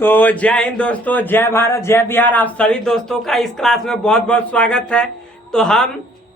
तो जय हिंद दोस्तों, जय भारत, जय बिहार। आप सभी दोस्तों का इस क्लास में बहुत बहुत स्वागत है। तो हम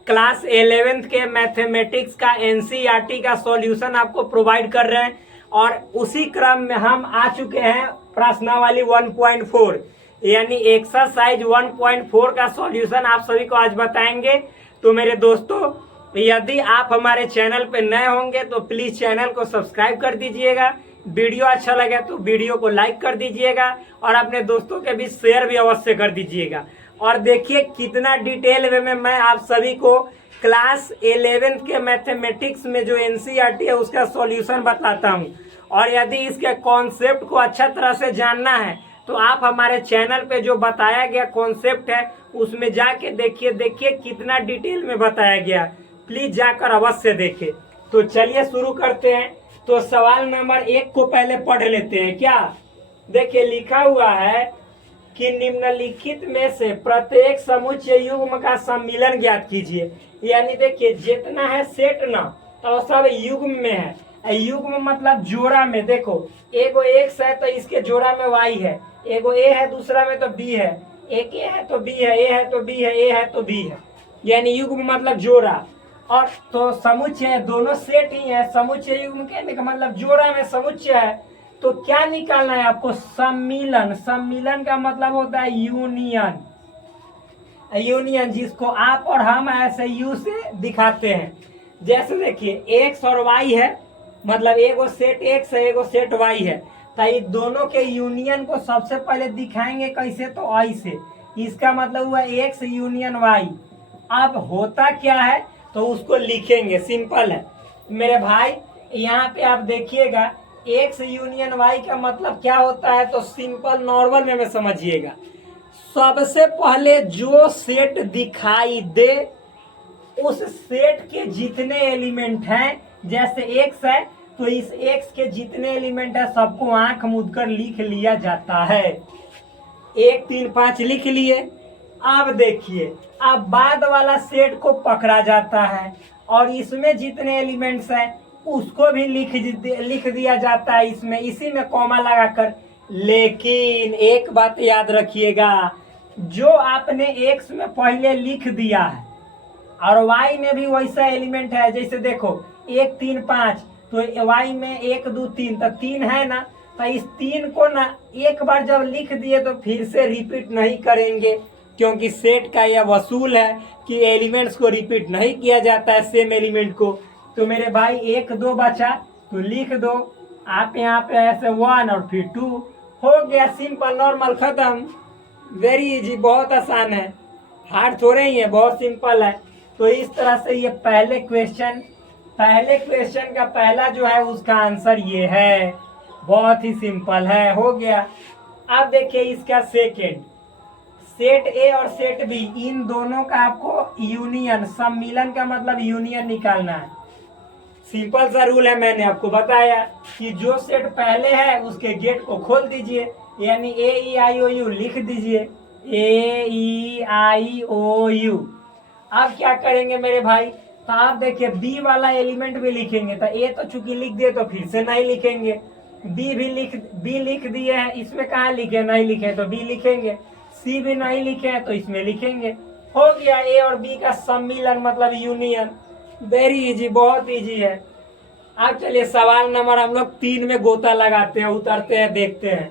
क्लास 11th के मैथमेटिक्स का एनसीईआरटी का सॉल्यूशन आपको प्रोवाइड कर रहे हैं और उसी क्रम में हम आ चुके हैं प्रश्नावली 1.4 यानी एक्सरसाइज 1.4 का सॉल्यूशन आप सभी को आज बताएंगे। तो मेरे दोस्तों, यदि आप हमारे चैनल पे नए होंगे तो प्लीज चैनल को सब्सक्राइब कर दीजिएगा। वीडियो अच्छा लगे तो वीडियो को लाइक कर दीजिएगा और अपने दोस्तों के बीच शेयर भी अवश्य कर दीजिएगा। और देखिए कितना डिटेल वे में मैं आप सभी को क्लास 11th के मैथमेटिक्स में जो एनसीईआरटी है उसका सॉल्यूशन बताता हूं। और यदि इसके कॉन्सेप्ट को अच्छा तरह से जानना है तो आप हमारे चैनल पे जो बताया गया कॉन्सेप्ट है उसमें जाके देखिए कितना डिटेल में बताया गया। प्लीज जाकर अवश्य देखें। तो चलिए शुरू करते हैं। तो सवाल नंबर 1 को पहले पढ़ लेते हैं। क्या देखिए लिखा हुआ है कि निम्नलिखित में से प्रत्येक समुच्चय युग्म का सम्मिलन ज्ञात कीजिए। यानी देखिए जितना है सेट ना तो सब युग्म में है। युग्म मतलब जोड़ा में। देखो एगो एक्स है तो इसके जोड़ा में वाई है, एगो ए है दूसरा में तो बी है, एक ए है तो बी है, ए है तो बी है, ए है तो बी है। यानी युग्म मतलब जोड़ा। और तो समुच्चय दोनों सेट ही है। समुच्चय युग्म कहने का मतलब जोड़ा में समुच्चय है। तो क्या निकालना है आपको? सम्मिलन। सम्मिलन का मतलब होता है यूनियन। यूनियन जिसको आप और हम ऐसे यू से दिखाते हैं। जैसे देखिए एक्स और वाई है, मतलब एगो सेट एक्स है एगो सेट वाई है। तो ये दोनों के यूनियन को सबसे पहले दिखाएंगे कैसे? तो आई से। इसका मतलब हुआ एक्स यूनियन वाई। अब होता क्या है तो उसको लिखेंगे। सिंपल है मेरे भाई। यहाँ पे आप देखिएगा एक्स यूनियन वाई का मतलब क्या होता है तो सिंपल नॉर्मल में समझिएगा। सबसे पहले जो सेट दिखाई दे उस सेट के जितने एलिमेंट हैं, जैसे एक्स है तो इस एक्स के जितने एलिमेंट है सबको आंख मूंदकर लिख लिया जाता है। 1 3 5 लिख लिए। अब देखिए अब बाद वाला सेट को पकड़ा जाता है और इसमें जितने एलिमेंट्स हैं उसको भी लिख दिया जाता है इसमें, इसी में कॉमा लगाकर। लेकिन एक बात याद रखिएगा, जो आपने एक्स में पहले लिख दिया है और वाई में भी वैसा एलिमेंट है। जैसे देखो 1 3 5 तो वाई में 1 2 3 तो 3 है ना। तो इस 3 को ना एक बार जब लिख दिए तो फिर से रिपीट नहीं करेंगे, क्योंकि सेट का यह वसूल है कि एलिमेंट्स को रिपीट नहीं किया जाता है सेम एलिमेंट को। तो मेरे भाई 1 2 बचा तो लिख दो आप यहाँ पे ऐसे 1 और फिर 2 हो गया। सिंपल नॉर्मल खत्म। वेरी इजी, बहुत आसान है, हार्ड थोड़े ही है, बहुत सिंपल है। तो इस तरह से ये पहले क्वेश्चन का पहला जो है उसका आंसर ये है। बहुत ही सिंपल है, हो गया। अब देखिए इसका सेकेंड, सेट ए और सेट बी, इन दोनों का आपको यूनियन, सम्मिलन का मतलब यूनियन निकालना है। सिंपल सा रूल है, मैंने आपको बताया कि जो सेट पहले है उसके गेट को खोल दीजिए, यानी ए ई आई ओ यू लिख दीजिए, ए ई आई ओ यू। अब क्या करेंगे मेरे भाई? तो आप देखिए बी वाला एलिमेंट भी लिखेंगे। तो ए तो चूंकि लिख दिए तो फिर से नहीं लिखेंगे। बी लिख दिए हैं, इसमें कहाँ लिखे? नहीं लिखे तो बी लिखेंगे। सी भी नहीं लिखे हैं तो इसमें लिखेंगे। हो गया ए और बी का सम्मिलन मतलब यूनियन। वेरी इजी, बहुत इजी है। अब चलिए सवाल नंबर हम लोग 3 में गोता लगाते हैं, उतरते हैं, देखते हैं।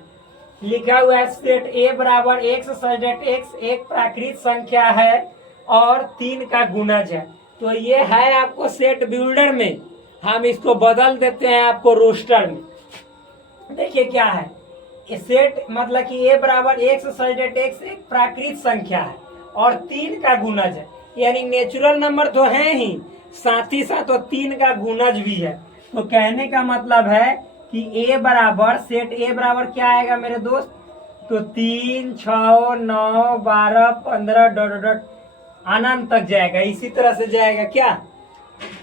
लिखा हुआ है सेट ए बराबर एक्स सजेट एक्स एक प्राकृत संख्या है और 3 का गुणज है। तो ये है आपको सेट बिल्डर में, हम इसको बदल देते हैं आपको रोस्टर में। देखिए क्या है सेट, मतलब कि ए बराबर एक्स सजेट एक्स एक प्राकृत संख्या है और 3 का गुणज है। यानी नेचुरल नंबर तो है ही, साथ ही साथ 3 का गुणज भी है। तो कहने का मतलब है कि ए बराबर, सेट ए बराबर क्या आएगा मेरे दोस्त? तो 3 6 9 12 15 डॉट डॉट अनंत तक जाएगा। इसी तरह से जाएगा क्या?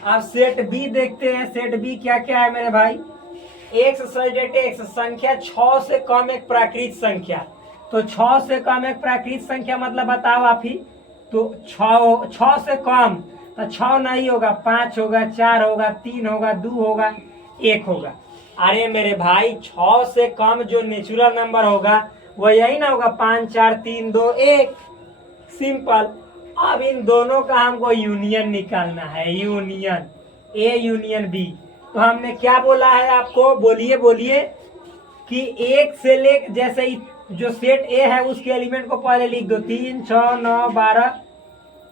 अब सेट बी देखते हैं। सेट बी क्या क्या है मेरे भाई? एक्स सजेट एक्स संख्या 6 से कम एक प्राकृत संख्या। तो 6 से कम एक प्राकृत संख्या मतलब बताओ आप ही। तो 6 से कम तो 6 नहीं होगा, 5 होगा, 4 होगा, 3 होगा, 2 होगा, 1 होगा। अरे मेरे भाई 6 से कम जो नेचुरल नंबर होगा वो यही ना होगा, 5 4 3 2 1, सिंपल। अब इन दोनों का हमको यूनियन निकालना है, यूनियन ए यूनियन बी। तो हमने क्या बोला है आपको, बोलिए बोलिए, कि एक से ले जैसे जो सेट ए है उसके एलिमेंट को पहले लिख दो, 3 6 9 12,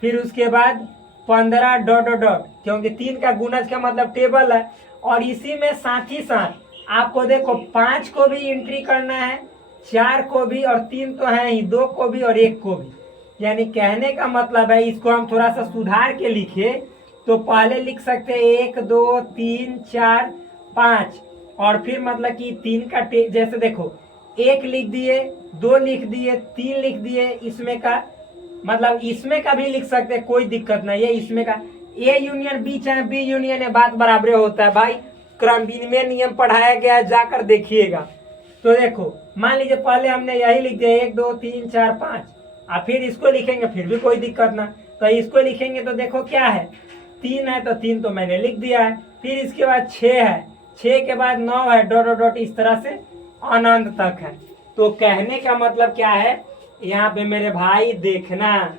फिर उसके बाद 15 डॉट डॉट डॉट, क्योंकि 3 का गुणज का मतलब टेबल है। और इसी में साथ ही साथ आपको देखो 5 को भी एंट्री करना है, 4 को भी, और 3 तो है ही, 2 को भी और 1 को भी। यानी कहने का मतलब है, इसको हम थोड़ा सा सुधार के लिखे तो पहले लिख सकते हैं 1 2 3 4 5, और फिर मतलब कि 3 का जैसे देखो 1 लिख दिए, 2 लिख दिए, 3 लिख दिए, इसमें का मतलब इसमें का भी लिख सकते हैं, कोई दिक्कत नहीं है। इसमें का ए यूनियन बी चाहे बी यूनियन है, बात बराबर होता है भाई। क्रम विनिमय नियम पढ़ाया गया है, जाकर देखिएगा। तो देखो मान लीजिए पहले हमने यही लिख दिया 1 2 3 4 5, और फिर इसको लिखेंगे फिर भी कोई दिक्कत ना। तो इसको लिखेंगे तो देखो क्या है, 3 है तो 3 तो मैंने लिख दिया है, फिर इसके बाद 6 है, 6 के बाद 9 है, डॉट डॉट डॉट, इस तरह से अनंत तक है। तो कहने का मतलब क्या है, यहाँ पे मेरे भाई देखना,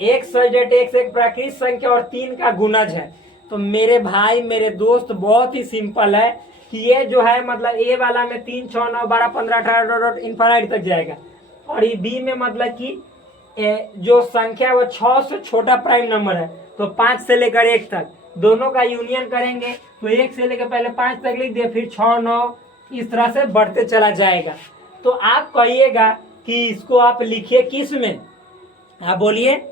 एक सजेट एक्स एक प्राकृतिक संख्या और 3 का गुणज है। तो मेरे भाई मेरे दोस्त बहुत ही सिंपल है कि ये जो है मतलब ए वाला में 3 6 9 12 15 18 डॉट इनफाइनाइट तक जाएगा, और ये बी में मतलब कि जो संख्या वो 6 से छोटा प्राइम नंबर है, तो 5 से लेकर 1 तक दोनों का यूनियन करेंगे तो 1 से लेकर पहले 5 तक लिख दिए, फिर 6 9 इस तरह से बढ़ते चला जाएगा। तो आप कहिएगा कि इसको आप लिखिए किस में, आप बोलिए,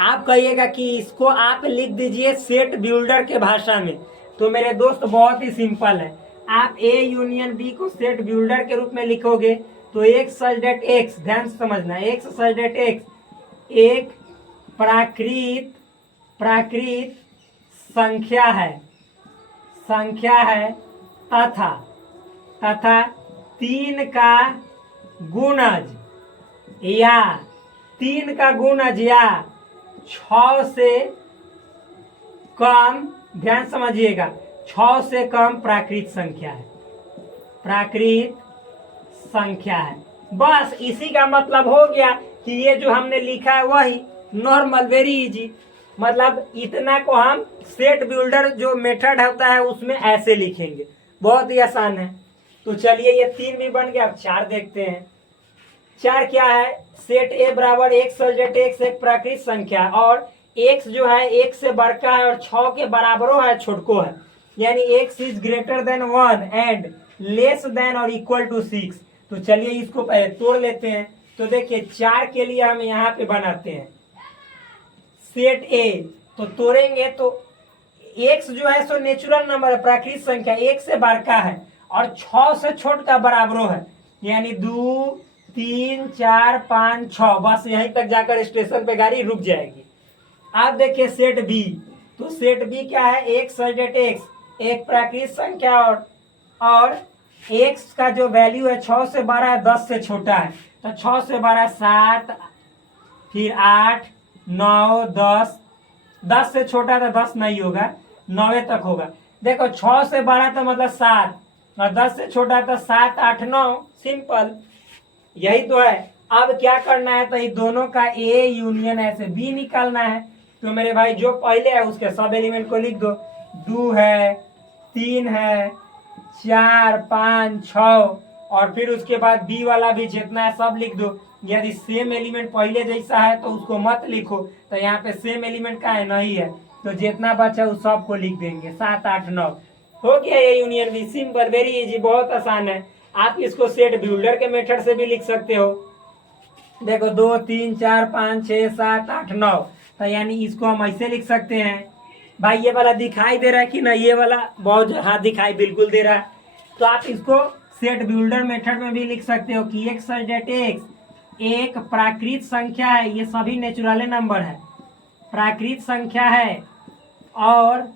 आप कहिएगा कि इसको आप लिख दीजिए सेट बिल्डर के भाषा में। तो मेरे दोस्त बहुत ही सिंपल है, आप ए यूनियन बी को सेट बिल्डर के रूप में लिखोगे तो एक सच डेट एक्स, ध्यान से समझना, एक सच डेट एक्स एक प्राकृत संख्या है तथा 3 का गुणज या 6 से कम, ध्यान समझिएगा, 6 से कम प्राकृत संख्या है। बस इसी का मतलब हो गया कि ये जो हमने लिखा है वही नॉर्मल, वेरी इजी। मतलब इतना को हम सेट बिल्डर जो मेथड होता है उसमें ऐसे लिखेंगे, बहुत ही आसान है। तो चलिए ये 3 भी बन गया, अब 4 देखते हैं। 4 क्या है, सेट ए बराबर एक सजेट एक्स एक प्राकृत संख्या, और एक्स जो है 1 से बढ़का है और 6 के बराबरों है, छोटको है, यानी x is greater than 1 and less than और इक्वल टू 6। तो चलिए इसको पहले तोड़ लेते हैं। तो देखिए 4 के लिए हम यहाँ पे बनाते हैं सेट ए, तो तोड़ेंगे तो एक्स जो है सो नेचुरल नंबर है, प्राकृत संख्या, 1 से बढ़का है और 6 से छोट का बराबरों है, यानी 2 3 4 5 6, बस यहीं तक जाकर स्टेशन पे गाड़ी रुक जाएगी। आप देखिए सेट बी, तो सेट बी क्या है, एक सजेट एक्स एक प्राकृत संख्या और एक्स का जो वैल्यू है 6 से बड़ा है, 10 से छोटा है, तो 6 से बड़ा 7, फिर 8 9 10, 10 से छोटा तो 10 नहीं होगा, 9 तक होगा। देखो 6 से बड़ा तो मतलब 7 और 10 से छोटा तो 7 8 9, सिंपल, यही तो है। अब क्या करना है, तो ये दोनों का ए यूनियन ऐसे बी निकालना है। तो मेरे भाई जो पहले है उसके सब एलिमेंट को लिख दो, 2 है 3 है 4 5 6, और फिर उसके बाद बी वाला भी जितना है सब लिख दो। यदि सेम एलिमेंट पहले जैसा है तो उसको मत लिखो, तो यहाँ पे सेम एलिमेंट का है नहीं है, तो जितना बचा उस सब को लिख देंगे, 7 8 9 हो गया ये union B. Simple, very easy, बहुत आसान है। आप इसको सेट बिल्डर के मेथड से भी लिख सकते हो। देखो 2 3 4 5 6 7 8 9, तो यानी इसको हम ऐसे लिख सकते हैं। भाई ये वाला दिखाई दे रहा है कि ना, ये वाला बहुत, हाँ दिखाई बिल्कुल दे रहा है। तो आप इसको सेट बिल्डर मेथड में भी लिख सकते हो कि एक्स सजेट एक्स एक प्राकृत संख्या है, ये सभी नेचुरल नंबर है, प्राकृत संख्या है, और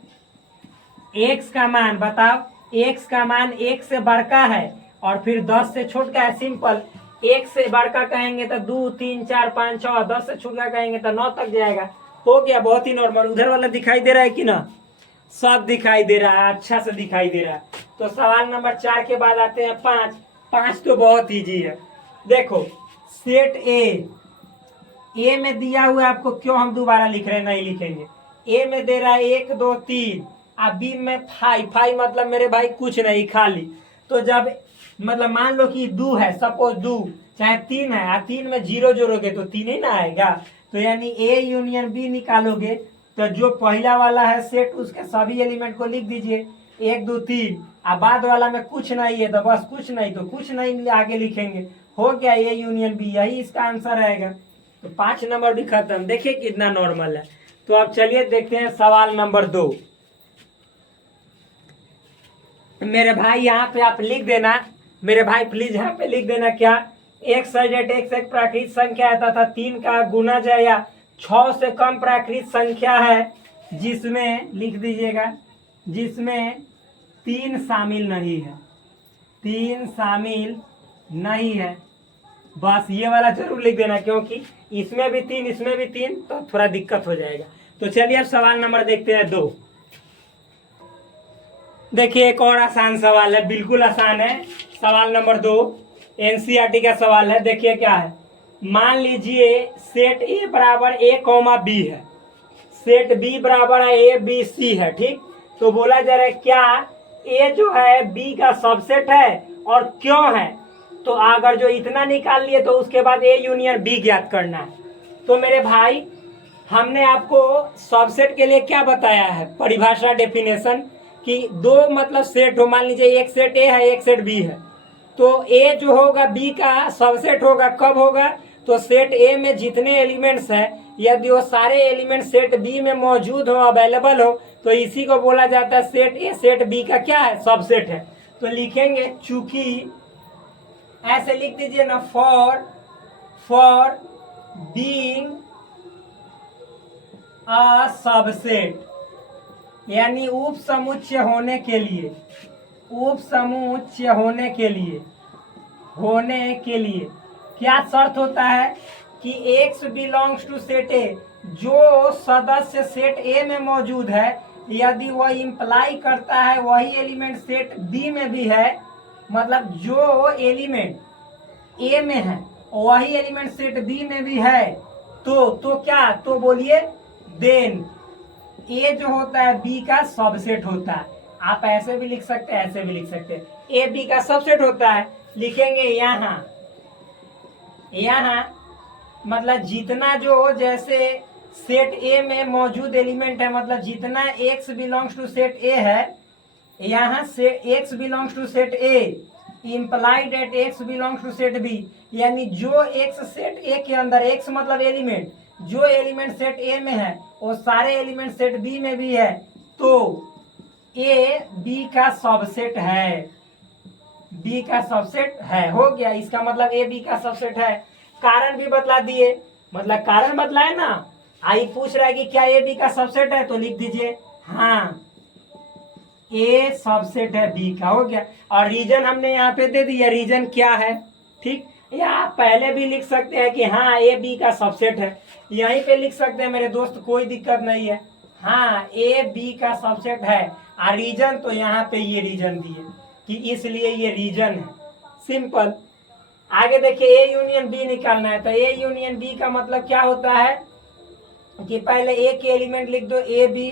एक्स का मान बताओ, एक्स का मान 1 से बढ़का है और फिर 10 से छोटा है, सिंपल। 1 से बढ़का कहेंगे तो 2 3 4 5 6, 10 से छोटा कहेंगे तो 9 तक जाएगा, हो गया, बहुत ही नॉर्मल। उधर वाला दिखाई दे रहा है कि ना, सब दिखाई दे रहा है, अच्छा से दिखाई दे रहा है। तो सवाल नंबर 4 के बाद आते हैं 5। 5 तो बहुत इजी है। देखो सेट ए में दिया हुआ है आपको, क्यों हम दोबारा लिख रहे हैं, नहीं लिखेंगे। ए में दे रहा है 1 2 3, और बी में 5 मतलब मेरे भाई कुछ नहीं, खाली। तो जब मतलब मान लो कि 2 है, सपोज 2 चाहे 3 है, और 3 में 0 जोड़ोगे तो 3 ही ना आएगा। तो यानी ए यूनियन बी निकालोगे तो जो पहला वाला है सेट उसके सभी एलिमेंट को लिख दीजिए 1 2 3, और बाद वाला में कुछ नहीं है तो बस कुछ नहीं, तो कुछ नहीं आगे लिखेंगे। हो गया ए यूनियन बी, यही इसका आंसर आएगा। तो 5 नंबर भी खत्म। देखिए कितना नॉर्मल है। तो अब चलिए देखते हैं सवाल नंबर 2। मेरे भाई यहाँ पे आप लिख देना, मेरे भाई प्लीज यहाँ पे लिख देना क्या, x एक प्राकृत संख्या है तथा 3 का गुणज है या 6 से कम प्राकृत संख्या है जिसमें, लिख दीजिएगा, जिसमें 3 शामिल नहीं है। 3 शामिल नहीं है, बस ये वाला जरूर लिख देना, क्योंकि इसमें भी 3 इसमें भी 3 तो थोड़ा दिक्कत हो जाएगा। तो चलिए अब सवाल नंबर देखते हैं 2। देखिए एक और आसान सवाल है, बिल्कुल आसान है। सवाल नंबर 2 एनसीईआरटी का सवाल है। देखिए क्या है, मान लीजिए सेट ए बराबर ए कॉमा बी है, सेट बी बराबर ए बी सी है, ठीक। तो बोला जा रहा है क्या ए जो है बी का सबसेट है और क्यों है। तो अगर जो इतना निकाल लिए तो उसके बाद ए यूनियन बी ज्ञात करना है। तो मेरे भाई हमने आपको सबसेट के लिए क्या बताया है, परिभाषा डेफिनेशन, कि 2 मतलब सेट हो, मान लीजिए एक सेट ए है एक सेट बी है, तो ए जो होगा बी का सबसेट होगा, कब होगा, तो सेट ए में जितने एलिमेंट्स हैं यदि वो सारे एलिमेंट सेट बी में मौजूद हो, अवेलेबल हो, तो इसी को बोला जाता है सेट ए सेट बी का क्या है, सबसेट है। तो लिखेंगे चूंकि, ऐसे लिख दीजिए ना, फॉर बीइंग अ सबसेट, यानी उप समुच्चय होने के लिए, उप समुच्चय होने के लिए क्या शर्त होता है कि x belongs to set A, जो सदस्य सेट ए में मौजूद है यदि वह इंप्लाई करता है वही एलिमेंट सेट बी में भी है, मतलब जो एलिमेंट ए में है वही एलिमेंट सेट बी में भी है, तो क्या, तो बोलिए देन ए जो होता है बी का सबसेट होता है। आप ऐसे भी लिख सकते हैं, ऐसे भी लिख सकते हैं, ए बी का सबसेट होता है। लिखेंगे यहाँ मतलब जितना जो, जैसे सेट ए में मौजूद एलिमेंट है, मतलब जितना x belongs to set A है, यहाँ से x belongs to set A implied at x belongs to set B, यानी जो x सेट ए के अंदर, x मतलब एलिमेंट, जो एलिमेंट सेट ए में है वो सारे एलिमेंट सेट बी में भी है, तो ए बी का सबसेट है, बी का सबसेट है। हो गया, इसका मतलब ए बी का सबसेट है। कारण भी बतला दिए, मतलब कारण बतलाए ना। आई पूछ रहा है कि क्या ए बी का सबसेट है, तो लिख दीजिए हाँ ए सबसेट है बी का। हो गया, और रीजन हमने यहाँ पे दे दिया, रीजन क्या है, ठीक। या आप पहले भी लिख सकते हैं कि हाँ ए बी का सबसेट है, यहीं पे लिख सकते हैं मेरे दोस्त, कोई दिक्कत नहीं है। हाँ ए बी का सबसेट है, और रीजन तो यहाँ पे ये रीजन दिए कि इसलिए ये रीजन है, सिंपल। आगे देखिए ए यूनियन बी निकालना है, तो ए यूनियन बी का मतलब क्या होता है कि पहले ए के एलिमेंट लिख दो ए बी,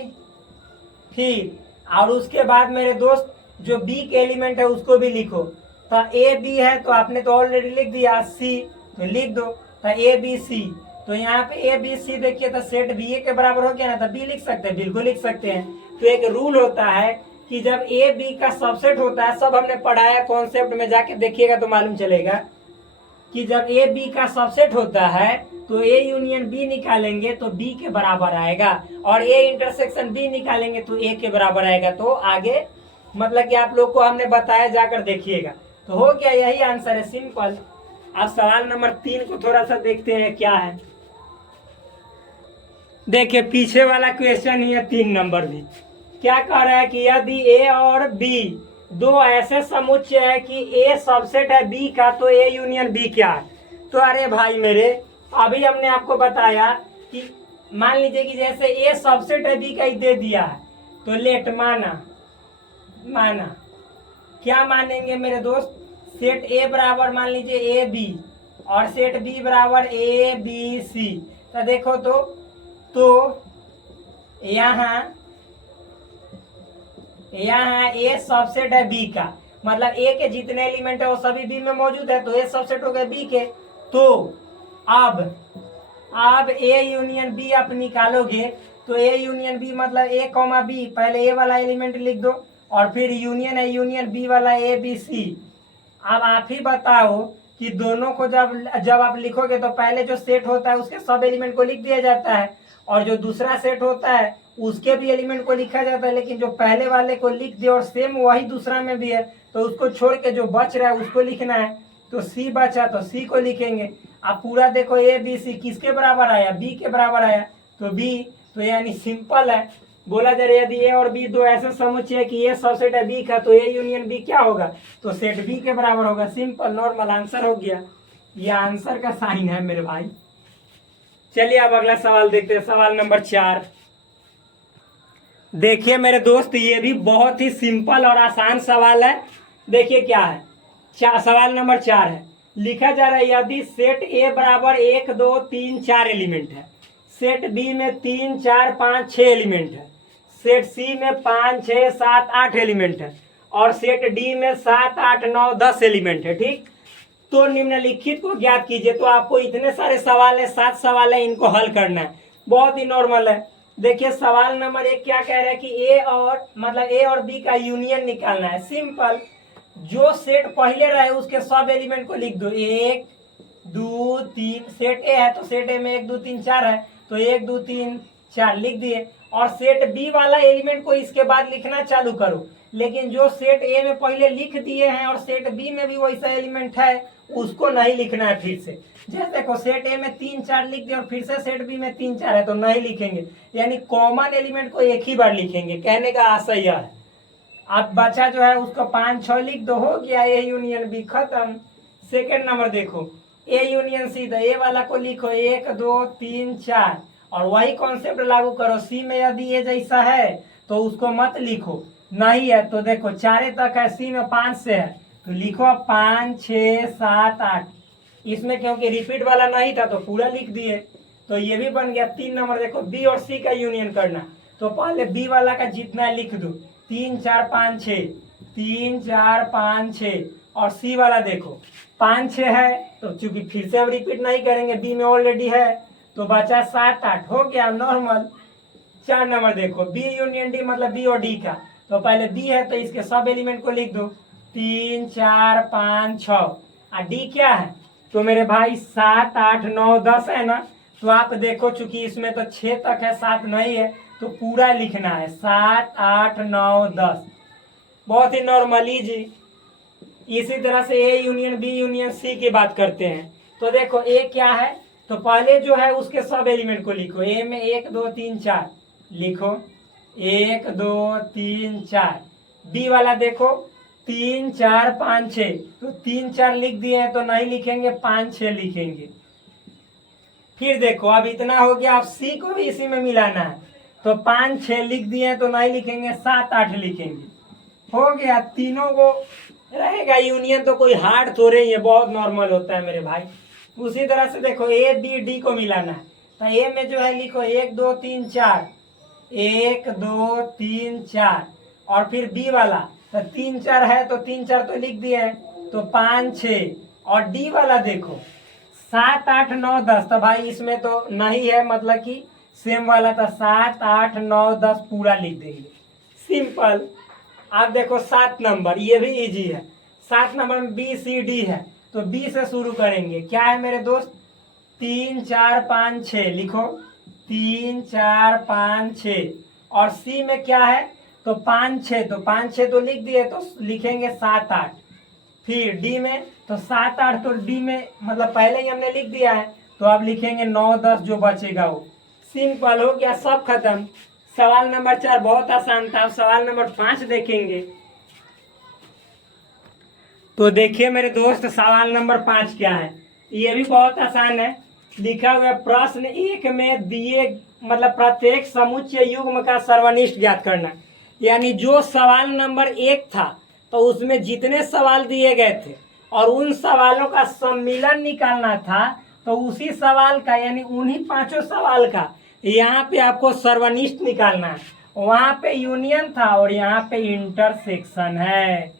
फिर और उसके बाद मेरे दोस्त जो बी के एलिमेंट है उसको भी लिखो। तो ए बी है तो आपने तो ऑलरेडी लिख दिया, सी तो लिख दो, तो ए बी सी। तो यहाँ पे ए बी सी देखिए तो सेट बी ए के बराबर हो गया ना, तो बी लिख सकते हैं, बिल्कुल लिख सकते हैं। तो एक रूल होता है कि जब ए बी का सबसेट होता है, सब हमने पढ़ाया कॉन्सेप्ट में, जाके देखिएगा तो मालूम चलेगा कि जब ए बी का सबसेट होता है तो ए यूनियन बी निकालेंगे तो बी के बराबर आएगा, और ए इंटरसेक्शन बी निकालेंगे तो ए के बराबर आएगा। तो आगे मतलब कि आप लोग को हमने बताया, जाकर देखिएगा। तो हो गया, यही आंसर है, सिंपल। अब सवाल नंबर 3 को थोड़ा सा देखते हैं क्या है। देखिए पीछे वाला क्वेश्चन ही है 3 नंबर भी। क्या कह रहा है कि यदि ए और बी दो ऐसे समुच्चय है कि ए सबसेट है बी का, तो ए यूनियन बी क्या है। तो अरे भाई मेरे, अभी हमने आपको बताया कि मान लीजिए कि जैसे ए सबसेट है बी का ही दे दिया है, तो लेट माना क्या मानेंगे मेरे दोस्त, सेट ए बराबर मान लीजिए ए बी और सेट बी बराबर ए बी सी। तो देखो तो यहाँ ए सबसेट है बी का, मतलब ए के जितने एलिमेंट है वो सभी बी में मौजूद है, तो ए सबसेट हो गए बी के। तो अब ए यूनियन बी आप निकालोगे तो ए यूनियन बी मतलब ए कॉमा बी, पहले ए वाला एलिमेंट लिख दो और फिर यूनियन है यूनियन बी वाला ए बी सी। अब आप ही बताओ कि दोनों को जब आप लिखोगे तो पहले जो सेट होता है उसके सब एलिमेंट को लिख दिया जाता है और जो दूसरा सेट होता है उसके भी एलिमेंट को लिखा जाता है, लेकिन जो पहले वाले को लिख दिया और सेम वही दूसरा में भी है तो उसको छोड़ के जो बच रहा है उसको लिखना है। तो सी बचा तो सी को लिखेंगे। अब पूरा देखो ए बी सी किसके बराबर आया, बी के बराबर आया, तो बी, तो यानी सिंपल है। बोला जा रहा है यदि ए और बी दो ऐसे समुच्चय है कि ए सबसेट है बी का तो ए यूनियन बी क्या होगा, तो सेट बी के बराबर होगा। सिंपल नॉर्मल आंसर हो गया। ये आंसर का साइन है मेरे भाई। चलिए अब अगला सवाल देखते हैं, सवाल नंबर 4। देखिए मेरे दोस्त ये भी बहुत ही सिंपल और आसान सवाल है। देखिए क्या है, सवाल नंबर 4 है, लिखा जा रहा है यदि सेट ए बराबर 1 2 3 4 एलिमेंट है, सेट बी में 3 4 5 6 एलिमेंट है, सेट सी में 5 6 7 8 एलिमेंट है और सेट डी में 7 8 9 10 एलिमेंट है, ठीक। तो निम्नलिखित को ज्ञात कीजिए। तो आपको इतने सारे सवाल है, 7 सवाल है, इनको हल करना है, बहुत ही नॉर्मल है। देखिए सवाल नंबर 1 क्या कह रहा है कि ए और बी का यूनियन निकालना है। सिंपल, जो सेट पहले रहे उसके सब एलिमेंट को लिख दो। 1 2 3, सेट ए है तो सेट ए में 1 2 3 4 है तो 1 2 3 4 लिख दिए और सेट बी वाला एलिमेंट को इसके बाद लिखना चालू करो। लेकिन जो सेट ए में पहले लिख दिए हैं और सेट बी में भी वैसा एलिमेंट है उसको नहीं लिखना है फिर से। जैसे देखो सेट ए में 3 4 लिख दिए और फिर से सेट बी में 3 4 है तो नहीं लिखेंगे, यानी कॉमन एलिमेंट को एक ही बार लिखेंगे। कहने का आशय यह है। अब बचा जो है उसको 5 6 लिख दो, हो गया ए यूनियन बी, खत्म। सेकेंड नंबर देखो, ए यूनियन सी, तो ए वाला को लिखो 1 2 3 4 और वही कॉन्सेप्ट लागू करो। सी में यदि ए जैसा है तो उसको मत लिखो, नहीं है तो देखो 4 तक है, सी में 5 से है तो लिखो 5 6 7 8। इसमें क्योंकि रिपीट वाला नहीं था तो पूरा लिख दिए, तो ये भी बन गया। 3 नंबर देखो, बी और सी का यूनियन करना, तो पहले बी वाला का जितना लिख दो 3 4 5 6, 3 4 5 6 और सी वाला देखो 5 6 है तो चूंकि फिर से हम रिपीट नहीं करेंगे, बी में ऑलरेडी है तो बचा 7 8, हो गया नॉर्मल। 4 नंबर देखो, बी यूनियन डी मतलब बी और डी का, तो पहले बी है तो इसके सब एलिमेंट को लिख दो 3 4 5 6 और डी क्या है तो मेरे भाई 7 8 9 10 है ना। तो आप देखो चूंकि इसमें तो 6 तक है, 7 नहीं है तो पूरा लिखना है 7 8 9 10, बहुत ही नॉर्मली जी। इसी तरह से A union B union C की बात करते हैं। तो देखो ए क्या है तो पहले जो है उसके सब एलिमेंट को लिखो। ए में 1 2 3 4 लिखो 1 2 3 4। बी वाला देखो 3 4 5 6, तो 3 4 लिख दिए हैं तो नहीं लिखेंगे, 5 6 लिखेंगे। फिर देखो अब इतना हो गया, अब सी को भी इसी में मिलाना है तो 5 6 लिख दिए हैं तो नहीं लिखेंगे, 7 8 लिखेंगे, हो गया। तीनों को रहेगा यूनियन, तो कोई हार्ड थोड़े ही है, बहुत नॉर्मल होता है मेरे भाई। उसी तरह से देखो ए बी डी को मिलाना है तो ए में जो है लिखो 1 2 3 4, 1 2 3 4 और फिर बी वाला तो 3 4 है तो 3 4 तो लिख दिए हैं तो 5 6 और डी वाला देखो 7 8 9 10, तो भाई इसमें तो नहीं है मतलब कि सेम वाला था, 7 8 9 10 पूरा लिख देंगे, सिंपल। आप देखो 7 नंबर, ये भी इजी है। 7 नंबर में बी सी डी है तो बी से शुरू करेंगे। क्या है मेरे दोस्त 3 4 5 6 लिखो 3 4 5 6 और सी में क्या है तो 5 6, तो 5 6 तो लिख दिए तो लिखेंगे 7 8। फिर डी में तो 7 8, तो डी में मतलब पहले ही हमने लिख दिया है तो अब लिखेंगे 9 10 जो बचेगा वो, सिंपल हो गया, सब खत्म। सवाल नंबर 4 बहुत आसान था। अब सवाल नंबर 5 देखेंगे। तो देखिए मेरे दोस्त सवाल नंबर 5 क्या है, ये भी बहुत आसान है। लिखा हुआ प्रश्न 1 में दिए मतलब प्रत्येक समुच्चय युग्म का सर्वनिष्ठ ज्ञात करना। यानी जो सवाल नंबर 1 था तो उसमें जितने सवाल दिए गए थे और उन सवालों का सम्मिलन निकालना था, तो उसी सवाल का यानी उन्हीं 5 सवाल का यहाँ पे आपको सर्वनिष्ठ निकालना है। वहां पे यूनियन था और यहाँ पे इंटरसेक्शन है,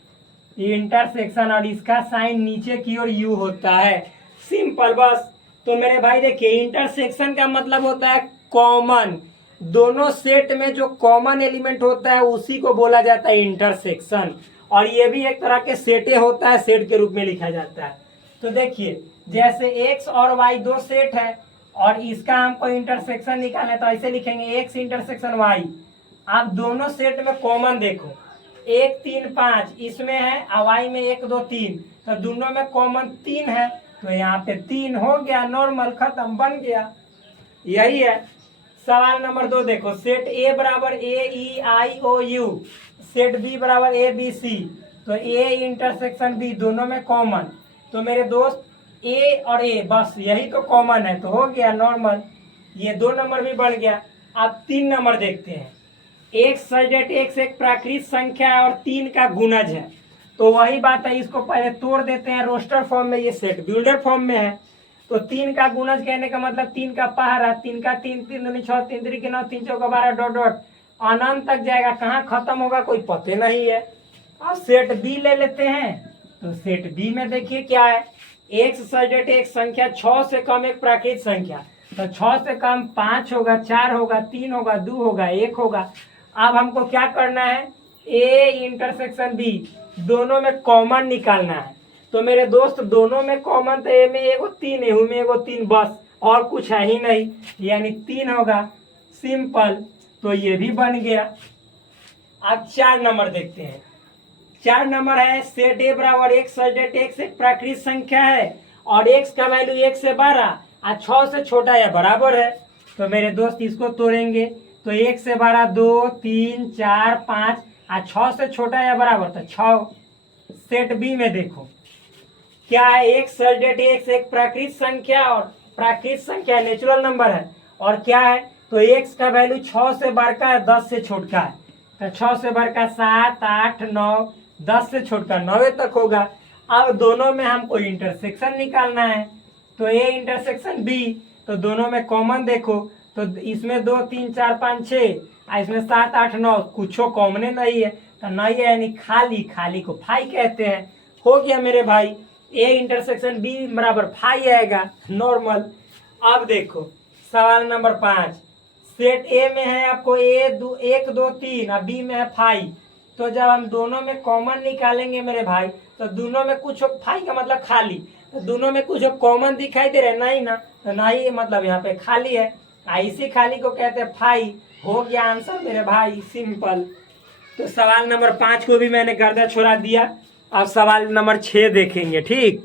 इंटरसेक्शन, और इसका साइन नीचे की ओर यू होता है। सिंपल बस। तो मेरे भाई देखिए, इंटरसेक्शन का मतलब होता है कॉमन, दोनों सेट में जो कॉमन एलिमेंट होता है उसी को बोला जाता है इंटरसेक्शन। और ये भी एक तरह के सेटे होता है, सेट के रूप में लिखा जाता है। तो देखिए, जैसे एक्स और वाई दो सेट है और इसका हमको इंटरसेक्शन निकालना है, तो ऐसे लिखेंगे एक्स इंटरसेक्शन वाई। आप दोनों सेट में कॉमन देखो, 1 3 5 इसमें है और वाई में 1 2 3, तो दोनों में कॉमन 3 है, तो यहाँ पे 3 हो गया, नॉर्मल, खत्म, बन गया। यही है। सवाल नंबर 2 देखो, सेट ए बराबर ए ई आई ओ यू, सेट बी बराबर ए बी सी, तो ए इंटरसेक्शन बी दोनों में कॉमन। तो मेरे दोस्त ए और ए बस यही तो कॉमन है, तो हो गया नॉर्मल, ये 2 नंबर भी बढ़ गया। अब 3 नंबर देखते हैं। एक्स सजेट एक्स एक प्राकृत संख्या है और 3 का गुणज है, तो वही बात है, इसको पहले तोड़ देते हैं रोस्टर फॉर्म में, ये सेट बिल्डर फॉर्म में है। तो 3 का गुणज कहने का मतलब 3 का पहाड़ा, 3 का 3 3 दूनी 6 3 3 9 3 चौका 12 डॉट डॉट अनंत तक जाएगा, कहाँ खत्म होगा कोई पते नहीं है। अब सेट बी ले लेते हैं। तो सेट बी में देखिए क्या है, एक्स सजेट एक संख्या 6 से कम एक प्राकृत संख्या, तो 6 से कम 5 होगा, 4 होगा, 3 होगा, 2 होगा, 1 होगा। अब हमको क्या करना है, ए इंटरसेक्शन बी दोनों में कॉमन निकालना है। तो मेरे दोस्त दोनों में कॉमन, तो ए में एगो 3 ए में एगो 3, बस और कुछ है ही नहीं, यानी 3 होगा, सिंपल। तो ये भी बन गया। अब 4 नंबर देखते हैं। 4 नंबर है, सेट ए बराबर एक्स सजेट एक्स एक प्राकृत संख्या है और एक्स का वैल्यू 1 से 12 और 6 से छोटा या बराबर है। तो मेरे दोस्त इसको तोड़ेंगे, तो 1 से 12 2 3 4 5 और 6 से छोटा या बराबर, तो 6। सेट बी में देखो क्या है, एक्स सजेट एक्स एक प्राकृत संख्या और प्राकृत संख्या नेचुरल नंबर है, और क्या है, तो एक्स का वैल्यू 6 से बढ़कर है, 10 से छोटका है, तो 6 से बढ़कर 7 8 9, 10 से छोटका 9 तक होगा। अब दोनों में हमको इंटरसेक्शन निकालना है, तो ए इंटरसेक्शन बी, तो दोनों में कॉमन देखो, तो इसमें 2 3 4 5 6 और इसमें 7 8 9, कुछ कॉमने नहीं है, तो नहीं है यानी खाली, खाली को फाई कहते हैं। हो गया मेरे भाई, ए इंटरसेक्शन बी बराबर फाई आएगा, नॉर्मल। अब देखो सवाल नंबर 5, सेट ए में है आपको ए 1 2 3 और बी में है फाई, तो जब हम दोनों में कॉमन निकालेंगे मेरे भाई, तो दोनों में कुछ फाई का मतलब खाली, तो दोनों में कुछ कॉमन दिखाई दे रहे नहीं ना, तो नहीं मतलब यहाँ पे खाली है, इसी खाली को कहते हैं फाई। हो गया आंसर मेरे भाई, सिंपल। तो सवाल नंबर 5 को भी मैंने गर्दा छोड़ा दिया। अब सवाल नंबर 6 देखेंगे, ठीक।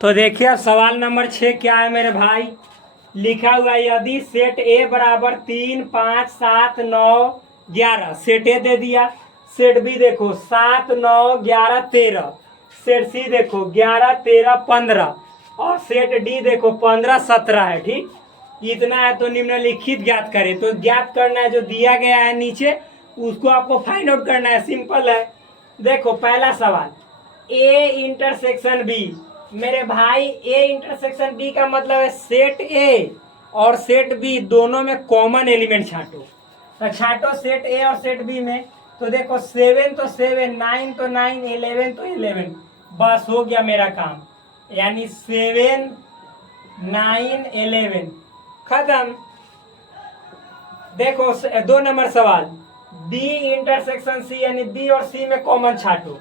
तो देखिए अब सवाल नंबर 6 क्या है मेरे भाई, लिखा हुआ है, यदि सेट ए बराबर 3 5 7 9 11, सेट ए दे दिया, सेट बी देखो 7 9 11 13, सेट सी देखो 11 13 15 और सेट डी देखो 15 17 है, ठीक। इतना है, तो निम्नलिखित ज्ञात करें। तो ज्ञात करना है जो दिया गया है नीचे, उसको आपको फाइंड आउट करना है, सिंपल है। देखो पहला सवाल, ए इंटरसेक्शन बी, मेरे भाई ए इंटरसेक्शन बी का मतलब है सेट ए और सेट बी दोनों में कॉमन एलिमेंट छांटो, तो छांटो सेट ए और सेट बी में। तो देखो 7 तो 7, 9 तो 9, 11 तो 11, बस हो गया मेरा काम, यानी 7 9 11 खत्म। देखो 2 नंबर सवाल, बी इंटरसेक्शन सी, यानी बी और सी में कॉमन छाटो,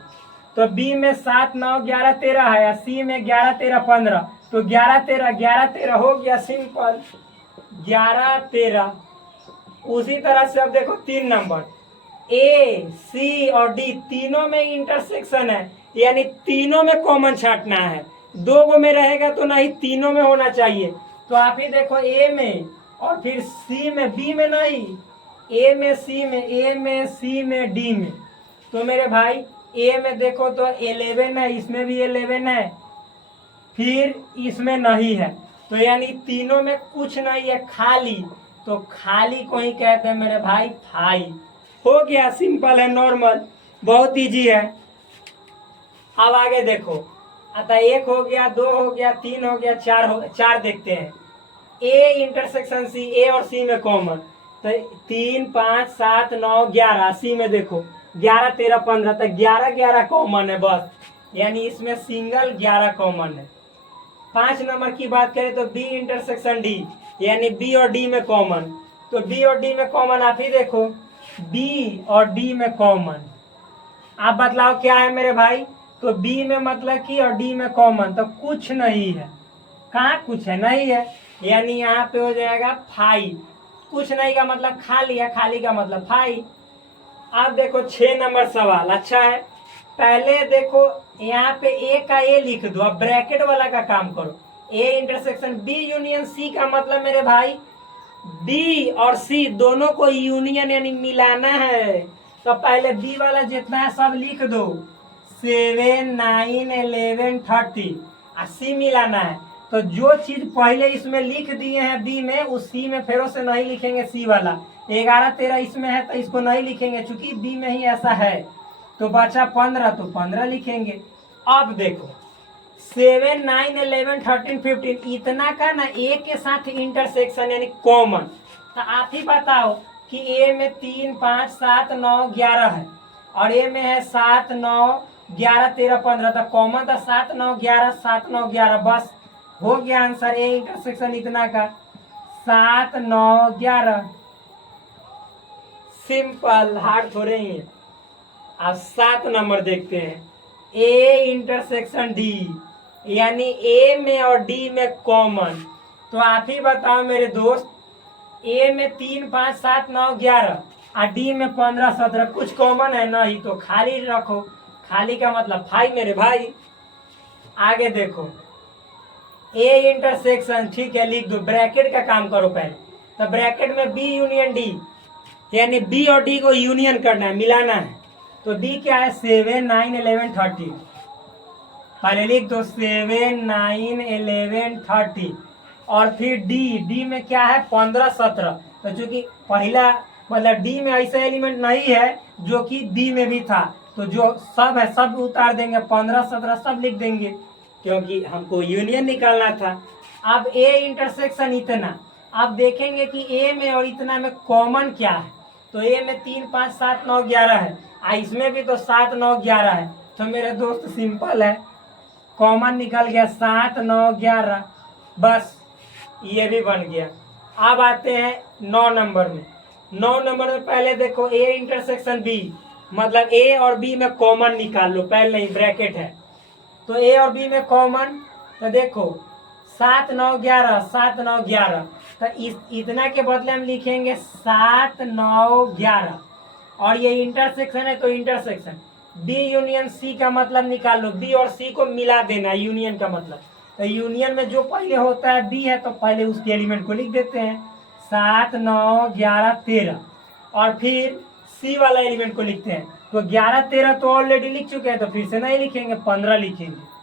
तो बी में 7 9 11 13 है, सी में 11 13 15, तो 11 13 हो गया, सिंपल 11 13। उसी तरह से अब देखो 3 नंबर, ए सी और डी तीनों में इंटरसेक्शन है, यानी तीनों में कॉमन छाटना है, 2 में रहेगा तो नहीं, तीनों में होना चाहिए। तो आप ही देखो ए में और फिर सी में, बी में नहीं, ए में सी में, ए में सी में डी में। तो मेरे भाई ए में देखो तो 11 है, इसमें भी 11 है, फिर इसमें नहीं है, तो यानी तीनों में कुछ नहीं है, खाली, तो खाली को ही कहते हैं मेरे भाई फाई। हो गया, सिंपल है, नॉर्मल। बहुत इजी है। अब आगे देखो, अतः 1 हो गया, 2 हो गया, 3 हो गया, 4 हो गया। 4 देखते हैं। ए इंटरसेक्शन सी, ए और सी में कॉमन, तो 3 5 7 9 11। सी में देखो 11 13 15, तो 11 11 कॉमन है बस, यानी इसमें सिंगल 11 कॉमन है। 5 नंबर की बात करें तो बी इंटरसेक्शन डी, यानी बी और डी में कॉमन, तो बी और डी में कॉमन आप ही देखो, बी और डी में कॉमन। आप बतलाओ क्या है मेरे भाई, तो बी में मतलब कि और डी में कॉमन, तो कुछ नहीं है। कहाँ कुछ है, नहीं है, यानी यहाँ पे हो जाएगा 5। कुछ नहीं का मतलब खाली है, खाली का मतलब 5। अब देखो 6 नंबर सवाल अच्छा है। पहले देखो यहाँ पे ए का ए लिख दो, अब ब्रैकेट वाला का काम करो। A intersection B union C का मतलब मेरे भाई बी और सी दोनों को यूनियन यानी मिलाना है। तो पहले बी वाला जितना है सब लिख दो, 7 9 11 30, और सी मिलाना है। तो जो चीज पहले इसमें लिख दिए हैं बी में, उस सी में फेरों से नहीं लिखेंगे। सी वाला 11 13 इसमें है तो इसको नहीं लिखेंगे, चूंकि बी में ही ऐसा है। तो बचा 15, तो 15 लिखेंगे। अब देखो 7 9 11 13 15 इतना का ना ए के साथ इंटरसेक्शन यानी कॉमन। तो आप ही बताओ कि ए में 3 5 7 9 11 है, और ए में है 7 9 11 13 15, तो कॉमन था 7 9 11 7 9 11, बस हो गया आंसर। ए इंटरसेक्शन इतना का 7 9 11। सिंपल, हार्ड थोड़े ही है। अब 7 नंबर देखते हैं, ए इंटरसेक्शन डी, यानी ए में और डी में कॉमन। तो आप ही बताओ मेरे दोस्त, ए में 3 5 7 9 11 और डी में 15 17, कुछ कॉमन है नहीं, तो खाली रखो। खाली का मतलब 5 मेरे भाई। आगे देखो ए इंटरसेक्शन, ठीक है लिख दो, ब्रैकेट का काम करो पहले। तो ब्रैकेट में बी यूनियन डी, यानी बी और डी को यूनियन करना है, मिलाना है। तो डी क्या है, 7 9 11 30, पहले लिख दो 7 9 11 30। और फिर डी में क्या है 15 17, तो चूंकि पहला मतलब डी में ऐसा एलिमेंट नहीं है जो कि बी में भी था, तो जो सब है सब उतार देंगे, 15 17 सब लिख देंगे, क्योंकि हमको यूनियन निकालना था। अब ए इंटरसेक्शन इतना, अब देखेंगे कि ए में और इतना में कॉमन क्या है। तो ए में 3 5 7 9 11 है, इसमें भी तो 7 9 11 है। तो मेरे दोस्त सिंपल है, कॉमन निकल गया 7 9 11, बस ये भी बन गया। अब आते हैं 9 नंबर में। 9 नंबर में पहले देखो ए इंटरसेक्शन बी, मतलब ए और बी में कॉमन निकाल लो, पहले ही ब्रैकेट है। तो ए और बी में कॉमन, तो देखो 7 9 11 7 9 11, तो इतना के बदले हम लिखेंगे 7 9 11। और ये इंटरसेक्शन है तो इंटरसेक्शन बी यूनियन सी का मतलब निकाल लो, बी और सी को मिला देना, यूनियन का मतलब। तो यूनियन में जो पहले होता है बी है, तो पहले उसके एलिमेंट को लिख देते हैं 7 9 11 13, और फिर सी वाला एलिमेंट को लिखते हैं। तो 11 13 तो ऑलरेडी लिख चुके हैं, तो फिर से नहीं लिखेंगे, 15 लिखेंगे।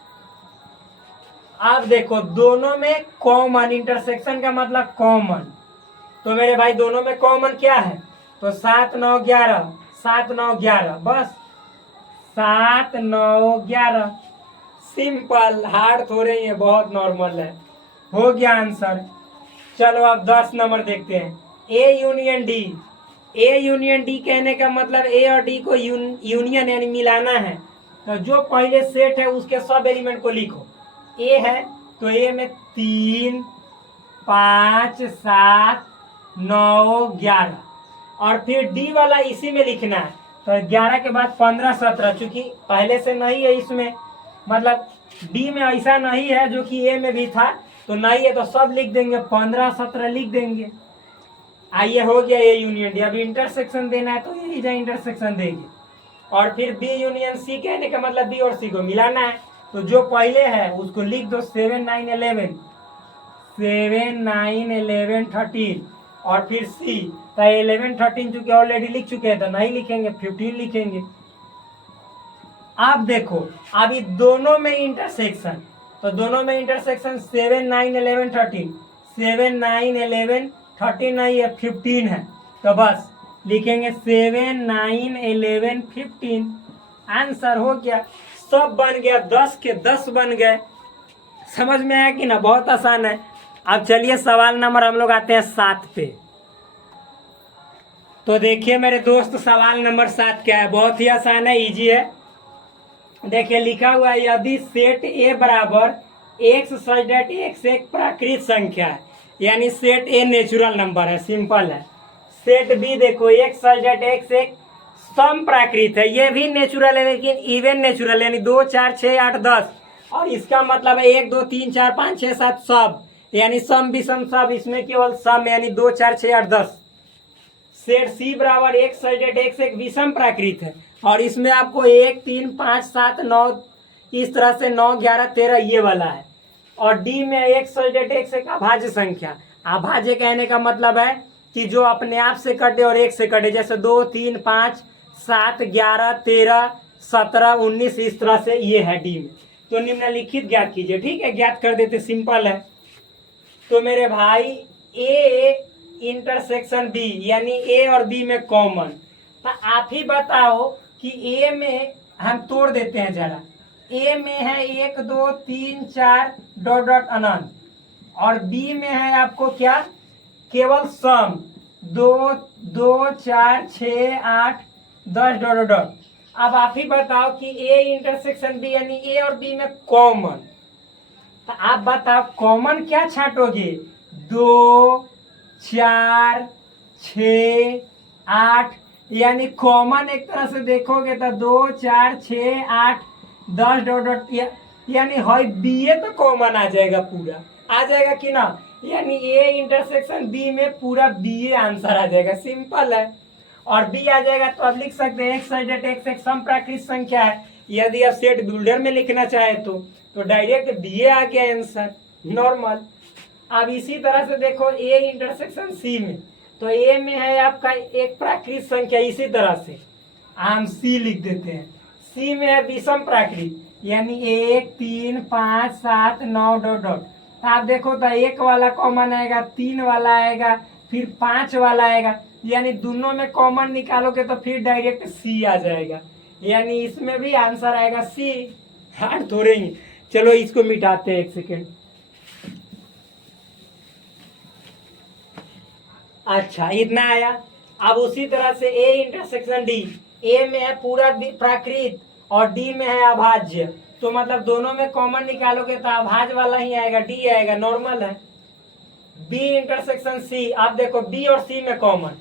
अब देखो दोनों में कॉमन, इंटरसेक्शन का मतलब कॉमन, तो मेरे भाई दोनों में कॉमन क्या है, तो 7 9 11 7 9 11, बस 7 9 11। सिंपल, हार्ड थोड़े ही है, बहुत नॉर्मल है, हो गया आंसर। चलो अब 10 नंबर देखते हैं, A union D. A union D कहने का मतलब ए और डी को यूनियन यानी मिलाना है। तो जो पहले सेट है उसके सब एलिमेंट को लिखो। ए है तो ए में 3 5 7 9 11, और फिर डी वाला इसी में लिखना है। तो 11 के बाद 15 17, चूंकि पहले से नहीं है इसमें, मतलब डी में ऐसा नहीं है जो कि ए में भी था, तो नहीं है तो सब लिख देंगे, 15 17 लिख देंगे। आइए हो गया ए यूनियन डी। अभी इंटरसेक्शन देना है तो यही जा इंटरसेक्शन देगी। और फिर बी यूनियन सी कहने का मतलब बी और सी को मिलाना है। तो जो पहले है उसको लिख दो 7 9 11 7 9 11 13, और फिर सी, तो 11 13 चूंकि ऑलरेडी लिख चुके हैं तो नहीं लिखेंगे, 15 लिखेंगे। अब देखो अभी दोनों में इंटरसेक्शन, तो दोनों में इंटरसेक्शन 7 9 11 13, 7 9 11 13 नहीं है, 15 है, तो बस लिखेंगे 7 9 11 15। आंसर हो गया, सब बन गया, 10 के 10 बन गए। समझ में आया कि ना, बहुत आसान है। अब चलिए सवाल नंबर हम लोग आते हैं 7 पे। तो देखिए मेरे दोस्त, सवाल नंबर 7 क्या है, बहुत ही आसान है, इजी है। देखिए लिखा हुआ है, यदि सेट ए बराबर एक्स सच दैट एक्स एक प्राकृत संख्या है, यानी सेट ए नेचुरल नंबर है, सिंपल है। सेट बी देखो, एक्स सच दैट एक्स एक सम प्राकृत है, ये भी नेचुरल है लेकिन इवन नेचुरल, यानी 2 4 6 8 10, और इसका मतलब है 1 2 3 4 5 6 7 सब, यानी सम विषम सब, इसमें केवल सम, यानी 2 4 6 8 10। सेट सी बराबर एक्स सच दैट एक्स एक विषम प्राकृत है, और इसमें आपको 1 3 5 7 9 इस तरह से 9 11 13 ये वाला है। और डी में एक्स सच दैट एक्स एक अभाज्य संख्या। अभाज्य कहने का मतलब है कि जो अपने आप से कटे और एक से कटे, जैसे 2 3 5 7 11 13 17 19 इस तरह से, ये है डी में। तो निम्नलिखित ज्ञात कीजिए, ठीक है, ज्ञात कर देते, सिंपल है। तो मेरे भाई ए इंटरसेक्शन बी, यानी ए और बी में कॉमन, तो आप ही बताओ कि ए में हम तोड़ देते हैं जरा। ए में है 1 2 3 4 डॉट डॉट अनंत, और बी में है आपको क्या, केवल सम 2 2 4 6 8 10 डॉट डॉट डॉट। अब आप ही बताओ कि ए इंटरसेक्शन बी, यानी ए और बी में कॉमन, तो आप बताओ कॉमन क्या छांटोगे, 2 4 6 8, यानी कॉमन एक तरह से देखोगे तो 2 4 6 8 10 डॉट डॉट, यानी है बी ए तो कॉमन आ जाएगा, पूरा आ जाएगा कि ना, यानी ए इंटरसेक्शन बी में पूरा बी ए आंसर आ जाएगा, सिंपल है। और बी आ जाएगा तो आप लिख सकते हैं एक्स सच दैट एक्स एक सम प्राकृत संख्या है। यदि आप सेट बिल्डर में लिखना चाहे तो डायरेक्ट बी ए आ गया आंसर, नॉर्मल। अब इसी तरह से देखो ए इंटरसेक्शन सी में, तो ए में है आपका एक प्राकृत संख्या, इसी तरह से हम सी लिख देते हैं। सी में है विषम प्राकृत, यानी 1 3 5 7 9 डॉट डॉट। तो आप देखो तो 1 वाला कॉमन आएगा, 3 वाला आएगा, फिर 5 वाला आएगा, यानी दोनों में कॉमन निकालोगे तो फिर डायरेक्ट सी आ जाएगा, यानी इसमें भी आंसर आएगा सी। हार्ड थोड़े ही, चलो इसको मिटाते हैं, एक सेकेंड। अच्छा इतना आया। अब उसी तरह से ए इंटरसेक्शन डी, ए में है पूरा प्राकृत और डी में है अभाज्य, तो मतलब दोनों में कॉमन निकालोगे तो अभाज्य वाला ही आएगा, डी आएगा, नॉर्मल है। बी इंटरसेक्शन सी, आप देखो बी और सी में कॉमन,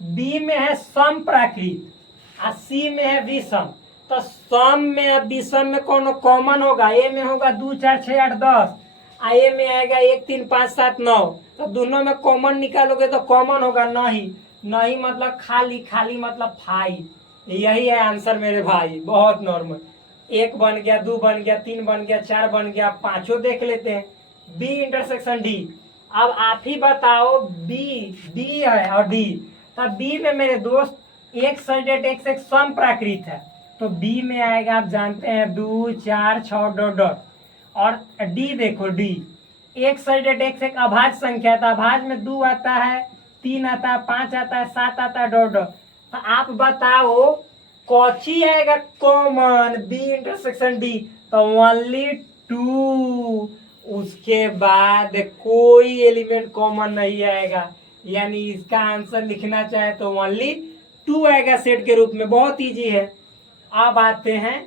बी में है सम प्राकृत और सी में है विषम, तो सम में और विषम में कौन कॉमन होगा, ए में होगा 2 4 6 8 10, ए में आएगा 1 3 5 7 9, तो दोनों में कॉमन निकालोगे तो कॉमन होगा नहीं, नहीं मतलब खाली, खाली मतलब 5, यही है आंसर मेरे भाई, बहुत नॉर्मल। 1 बन गया, 2 बन गया, 3 बन गया, 4 बन गया, पांचों देख लेते हैं। बी इंटरसेक्शन डी, अब आप ही बताओ बी है और डी, तब बी में मेरे दोस्त एक सच दैट एक्स एक सम प्राकृत है, तो बी में आएगा, आप जानते हैं 2 4 6 डॉट डॉट। और डी देखो, डी एक सच दैट एक्स एक अभाज्य संख्या, तो अभाज्य में 2 आता है, 3 आता है, 5 आता है, 7 आता है, डॉट डॉट। तो आप बताओ कौची आएगा कॉमन, बी इंटरसेक्शन डी, तो ओनली 2, उसके बाद कोई एलिमेंट कॉमन नहीं आएगा, यानी इसका आंसर लिखना चाहे तो ओनली 2 आएगा सेट के रूप में, बहुत इजी है। अब आते हैं,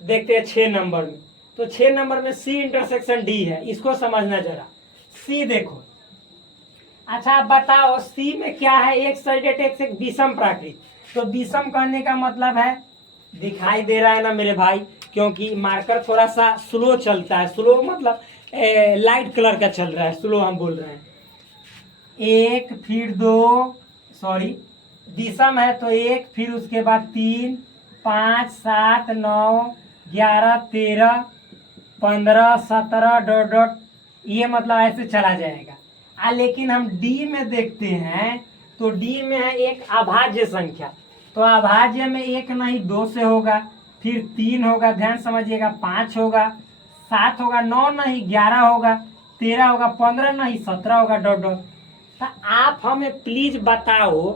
देखते हैं 6 नंबर में, तो 6 नंबर में सी इंटरसेक्शन डी है, इसको समझना जरा। सी देखो, अच्छा आप बताओ सी में क्या है, एक सच दैट एक्स एक विषम प्राकृत, तो विषम कहने का मतलब है, दिखाई दे रहा है ना मेरे भाई, क्योंकि मार्कर थोड़ा सा स्लो चलता है, स्लो मतलब लाइट कलर का चल रहा है, स्लो हम बोल रहे हैं। 1 फिर 2, सॉरी विषम है तो 1 फिर उसके बाद 3 5 7 9 11 13 15 17 डॉट डॉट, ये मतलब ऐसे चला जाएगा। लेकिन हम डी में देखते हैं, तो डी में है एक अभाज्य संख्या, तो अभाज्य में 1 नहीं 2 से होगा, फिर 3 होगा, ध्यान समझिएगा, 5 होगा, 7 होगा, 9 नहीं 11 होगा, 13 होगा, 15 नहीं 17 होगा, डॉट डॉट। तो आप हमें प्लीज बताओ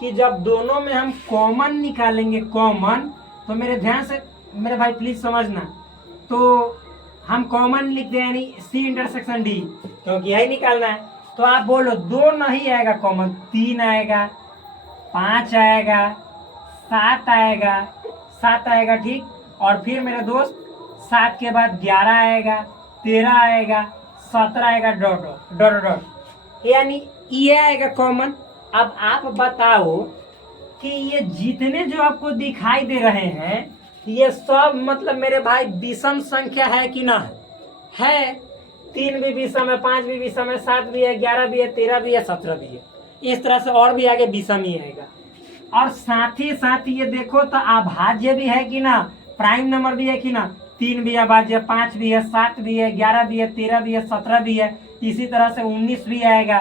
कि जब दोनों में हम कॉमन निकालेंगे, कॉमन, तो मेरे ध्यान से मेरे भाई प्लीज समझना। तो हम कॉमन लिख दें यानी सी इंटरसेक्शन डी, क्योंकि यही निकालना है। तो आप बोलो 2 नहीं आएगा कॉमन, 3 आएगा, 5 आएगा, 7 आएगा, 7 आएगा, ठीक। और फिर मेरे दोस्त 7 के बाद 11 आएगा, 13 आएगा, 17 आएगा, डॉट डॉट डॉट डॉट, यानी ये आएगा कॉमन। अब आप बताओ कि ये जितने जो आपको दिखाई दे रहे हैं ये सब मतलब मेरे भाई विषम संख्या है कि ना है? 3 भी विषम है, 5 भी विषम है, 7 भी है, 11 भी है, 13 भी है, 17 भी है। इस तरह से और भी आगे विषम ही आएगा। और साथ ही साथ ये देखो तो अभाज्य भी है कि ना, प्राइम नंबर भी है कि ना। 3 भी अभाज्य, 5 भी है, 7 भी है, 11 भी है, 13 भी है, 17 भी है, इसी तरह से 19 भी आएगा।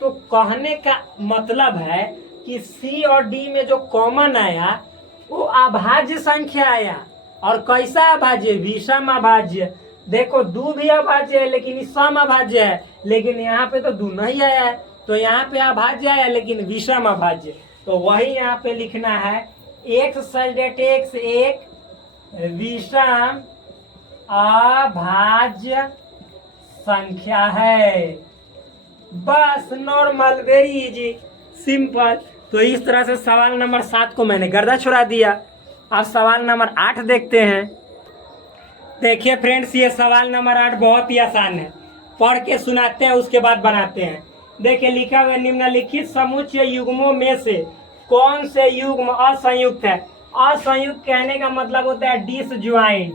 तो कहने का मतलब है कि सी और डी में जो कॉमन आया वो अभाज्य संख्या आया। और कैसा अभाज्य? विषम अभाज्य। देखो 2 भी अभाज्य है लेकिन सम अभाज्य है, लेकिन यहाँ पे तो 2 नहीं आया है, तो यहाँ पे अभाज्य आया लेकिन विषम अभाज्य। तो वही यहाँ पे लिखना है x सल्डेट x एक विषम अभाज्य संख्या है। बस नॉर्मल, वेरी इजी, सिंपल। तो इस तरह से सवाल नंबर 7 को मैंने गर्दा छुड़ा दिया। अब सवाल नंबर 8 देखते हैं। देखिए फ्रेंड्स, ये सवाल नंबर 8 बहुत ही आसान है, पढ़ के सुनाते हैं उसके बाद बनाते हैं। देखिए लिखा हुआ निम्नलिखित समुच्चय युग्मों में से कौन से युग्म असंयुक्त है? असंयुक्त कहने का मतलब होता है डिसज्वाइंट,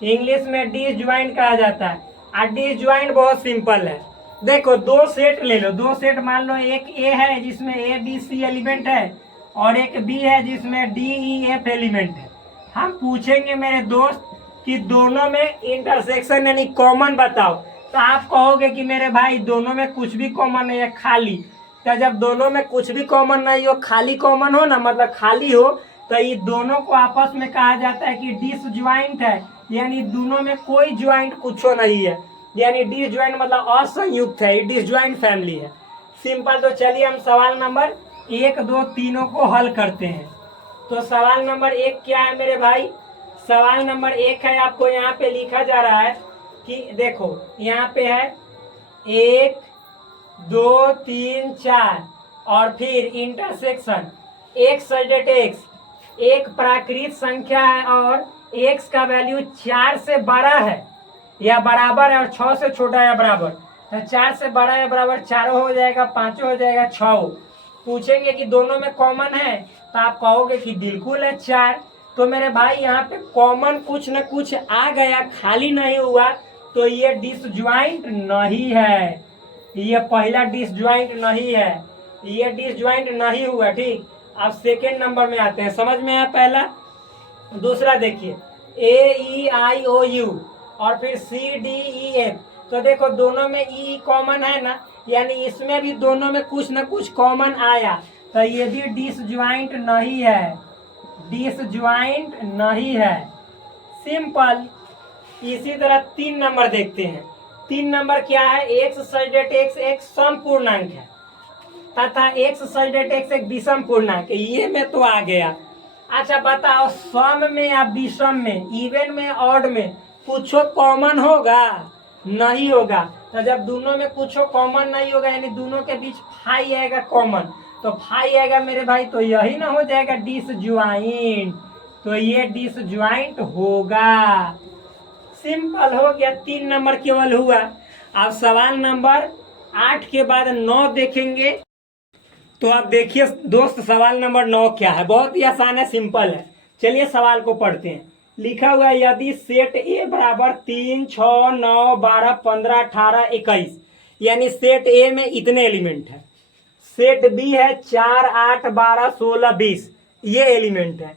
इंग्लिश में डिसज्वाइंट कहा जाता है। और डिसज्वाइंट बहुत सिंपल है। देखो 2 सेट ले लो, 2 सेट मान लो, एक ए है जिसमें ए बी सी एलिमेंट है और एक बी है जिसमें डी ई एफ एलिमेंट है। हम पूछेंगे मेरे दोस्त कि दोनों में इंटरसेक्शन यानी कॉमन बताओ, तो आप कहोगे कि मेरे भाई दोनों में कुछ भी कॉमन नहीं है, खाली। तो जब दोनों में कुछ भी कॉमन नहीं हो, खाली कॉमन हो ना, मतलब खाली हो, तो ये दोनों को आपस में कहा जाता है कि डिसज्वाइंट है, यानी दोनों में कोई ज्वाइंट कुछ नहीं है, यानी डिसज्वाइंट मतलब असंयुक्त है, डिसज्वाइंट फैमिली है। सिंपल। तो चलिए हम सवाल नंबर 1, 2, तीनों को हल करते हैं। तो सवाल नंबर 1 क्या है मेरे भाई? सवाल नंबर 1 है, आपको यहाँ पे लिखा जा रहा है कि देखो यहाँ पे है 1, 2, 3, 4 और फिर इंटरसेक्शन x सल्डेट x एक प्राकृत संख्या है और x का वैल्यू 4 से बड़ा है या बराबर है और 6 से छोटा या बराबर। तो 4 से बड़ा या बराबर 4 हो जाएगा, 5 हो जाएगा, 6। पूछेंगे कि दोनों में कॉमन है, तो आप कहोगे कि बिल्कुल है 4। तो मेरे भाई यहाँ पे कॉमन कुछ न कुछ आ गया, खाली नहीं हुआ, तो ये डिसज्वाइंट नहीं है, ये पहला डिसज्वाइंट नहीं है, ये डिसज्वाइंट नहीं हुआ, ठीक। अब सेकेंड नंबर में आते हैं, समझ में आया पहला। दूसरा देखिए ए ई आई ओ यू और फिर सी डी ई एफ। तो देखो दोनों में ई कॉमन है ना, यानी इसमें भी दोनों में कुछ न कुछ कॉमन आया, तो ये भी डिसज्वाइंट नहीं है, डिसज्वाइंट नहीं है, सिंपल। इसी तरह 3 नंबर देखते हैं। 3 नंबर क्या है? x सल्डेट x एक सम पूर्णांक है तथा x सल्डेट x एक विषम पूर्णांक है। ये में तो आ गया। अच्छा बताओ, सम में या विषम में, इवन में, ऑड में कुछ कॉमन होगा? नहीं होगा। तो जब दोनों में कुछ कॉमन नहीं होगा, यानी दोनों के बीच फाई आएगा कॉमन, तो फाई आएगा मेरे भाई, तो यही ना हो जाएगा डिसज्वाइंट। तो ये डिसज्वाइंट होगा, सिंपल हो गया। 3 नंबर केवल हुआ। अब सवाल नंबर 8 के बाद 9 देखेंगे। तो आप देखिए दोस्त, सवाल नंबर 9 क्या है? बहुत ही आसान है, सिंपल है। चलिए सवाल को पढ़ते हैं। लिखा हुआ है यदि सेट ए बराबर 3, 6, 9, 12, 15, 18, 21, यानी सेट ए में इतने एलिमेंट है। सेट बी है 4, 8, 12, 16, 20, ये एलिमेंट है।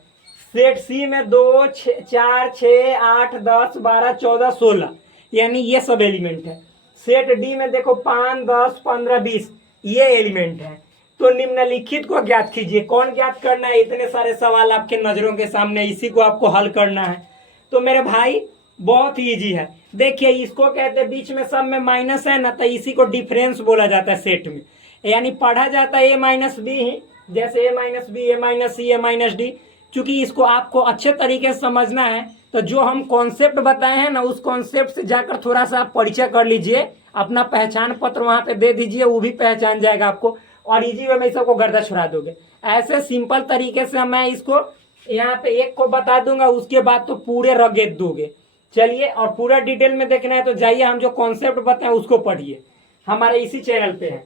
सेट सी में 2, 4, 6, 8, 10, 12, 14, 16, यानी ये सब एलिमेंट है। सेट डी में देखो 5, 10, 15, 20, ये एलिमेंट है। तो निम्नलिखित को ज्ञात कीजिए। कौन ज्ञात करना है? इतने सारे सवाल आपके नजरों के सामने, इसी को आपको हल करना है। तो मेरे भाई बहुत ही इजी है। देखिए इसको कहते हैं, बीच में सब में माइनस है ना, तो इसी को डिफरेंस बोला जाता है सेट में, यानी पढ़ा जाता है ए माइनस बी ही, जैसे ए माइनस बी, ए माइनस सी, ए माइनस डी। चूंकि इसको आपको अच्छे तरीके से समझना है तो जो हम कॉन्सेप्ट बताए हैं ना, उस कॉन्सेप्ट से जाकर थोड़ा सा आप परिचय कर लीजिए, अपना पहचान पत्र वहां पे दे दीजिए, वो भी पहचान जाएगा आपको और इजी वे में सबको गर्दा छुड़ा दोगे। ऐसे सिंपल तरीके से मैं इसको यहाँ पे एक को बता दूंगा, उसके बाद तो पूरे रगेद दोगे। चलिए, और पूरा डिटेल में देखना है तो जाइए, हम जो कॉन्सेप्ट बताए उसको पढ़िए, हमारे इसी चैनल पे है।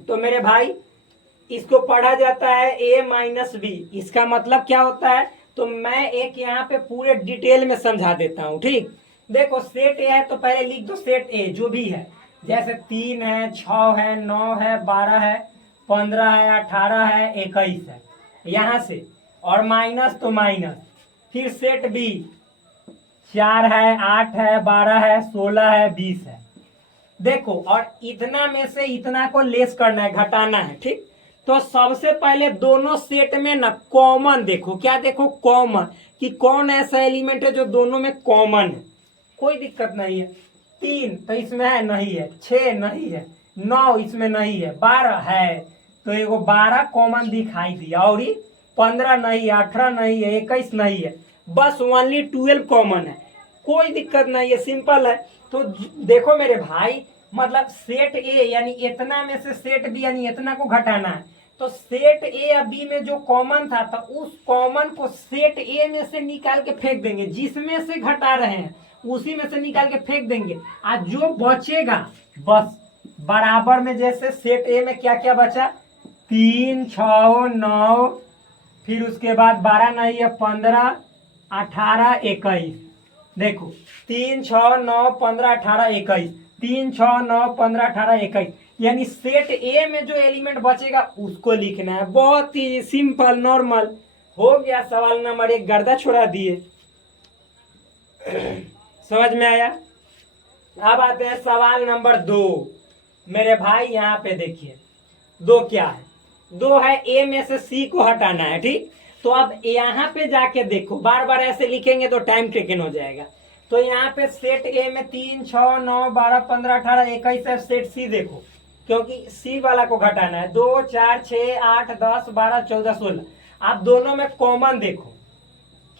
तो मेरे भाई, इसको पढ़ा जाता है a-b। इसका मतलब क्या होता है तो मैं एक यहाँ पे पूरे डिटेल में समझा देता हूँ। ठीक, देखो सेट ए है तो पहले लिख दो सेट ए जो भी है, जैसे 3 है, 6 है, 9 है, 12 है, 15 है, 18 है, 21 है, यहाँ से और माइनस तो माइनस। फिर सेट बी 4 है, 8 है, 12 है, 16 है, 20 है। देखो, और इतना में से इतना को लेस करना है, घटाना है। ठीक, तो सबसे पहले दोनों सेट में ना कॉमन देखो, क्या देखो कॉमन, कि कौन ऐसा एलिमेंट है जो दोनों में कॉमन है। कोई दिक्कत नहीं है। 3 तो इसमें है नहीं है, 6 नहीं है, 9 इसमें नहीं है, 12 है तो एगो 12 कॉमन दिखाई दिया, और 15 नहीं है, 18 नहीं है, 21 नहीं है, बस ओनली 12 कॉमन है। कोई दिक्कत नहीं है, सिंपल है। तो देखो मेरे भाई, मतलब सेट ए यानी इतना में से सेट बी यानी इतना को घटाना है, तो सेट ए या बी में जो कॉमन था तो उस कॉमन को सेट ए में से निकाल के फेंक देंगे, जिसमें से घटा रहे हैं उसी में से निकाल के फेंक देंगे। आज जो बचेगा बस बराबर में, जैसे सेट ए में क्या क्या बचा, 3, 6, 9, फिर उसके बाद 12 नहीं है, 15, 18, 21। देखो 3, 6, 9, 15, 18, 21, 3, 6, 9, 15, 18, 21, यानी सेट ए में जो एलिमेंट बचेगा उसको लिखना है। बहुत ही सिंपल नॉर्मल हो गया। सवाल नंबर 1 गर्दा छोड़ा दिए। समझ में आया? अब आते हैं सवाल नंबर 2। मेरे भाई यहाँ पे देखिए, 2 क्या है, 2 है ए में से सी को हटाना है। ठीक, तो अब यहाँ पे जाके देखो, बार बार ऐसे लिखेंगे तो टाइम टेकन हो जाएगा। तो यहाँ पे सेट ए में 3, 6, 9, 12, 15, 18, 21 है। सेट सी देखो, क्योंकि सी वाला को घटाना है। 2, 4, 6, 8, 10, 12, 14, 16। आप दोनों में कॉमन देखो,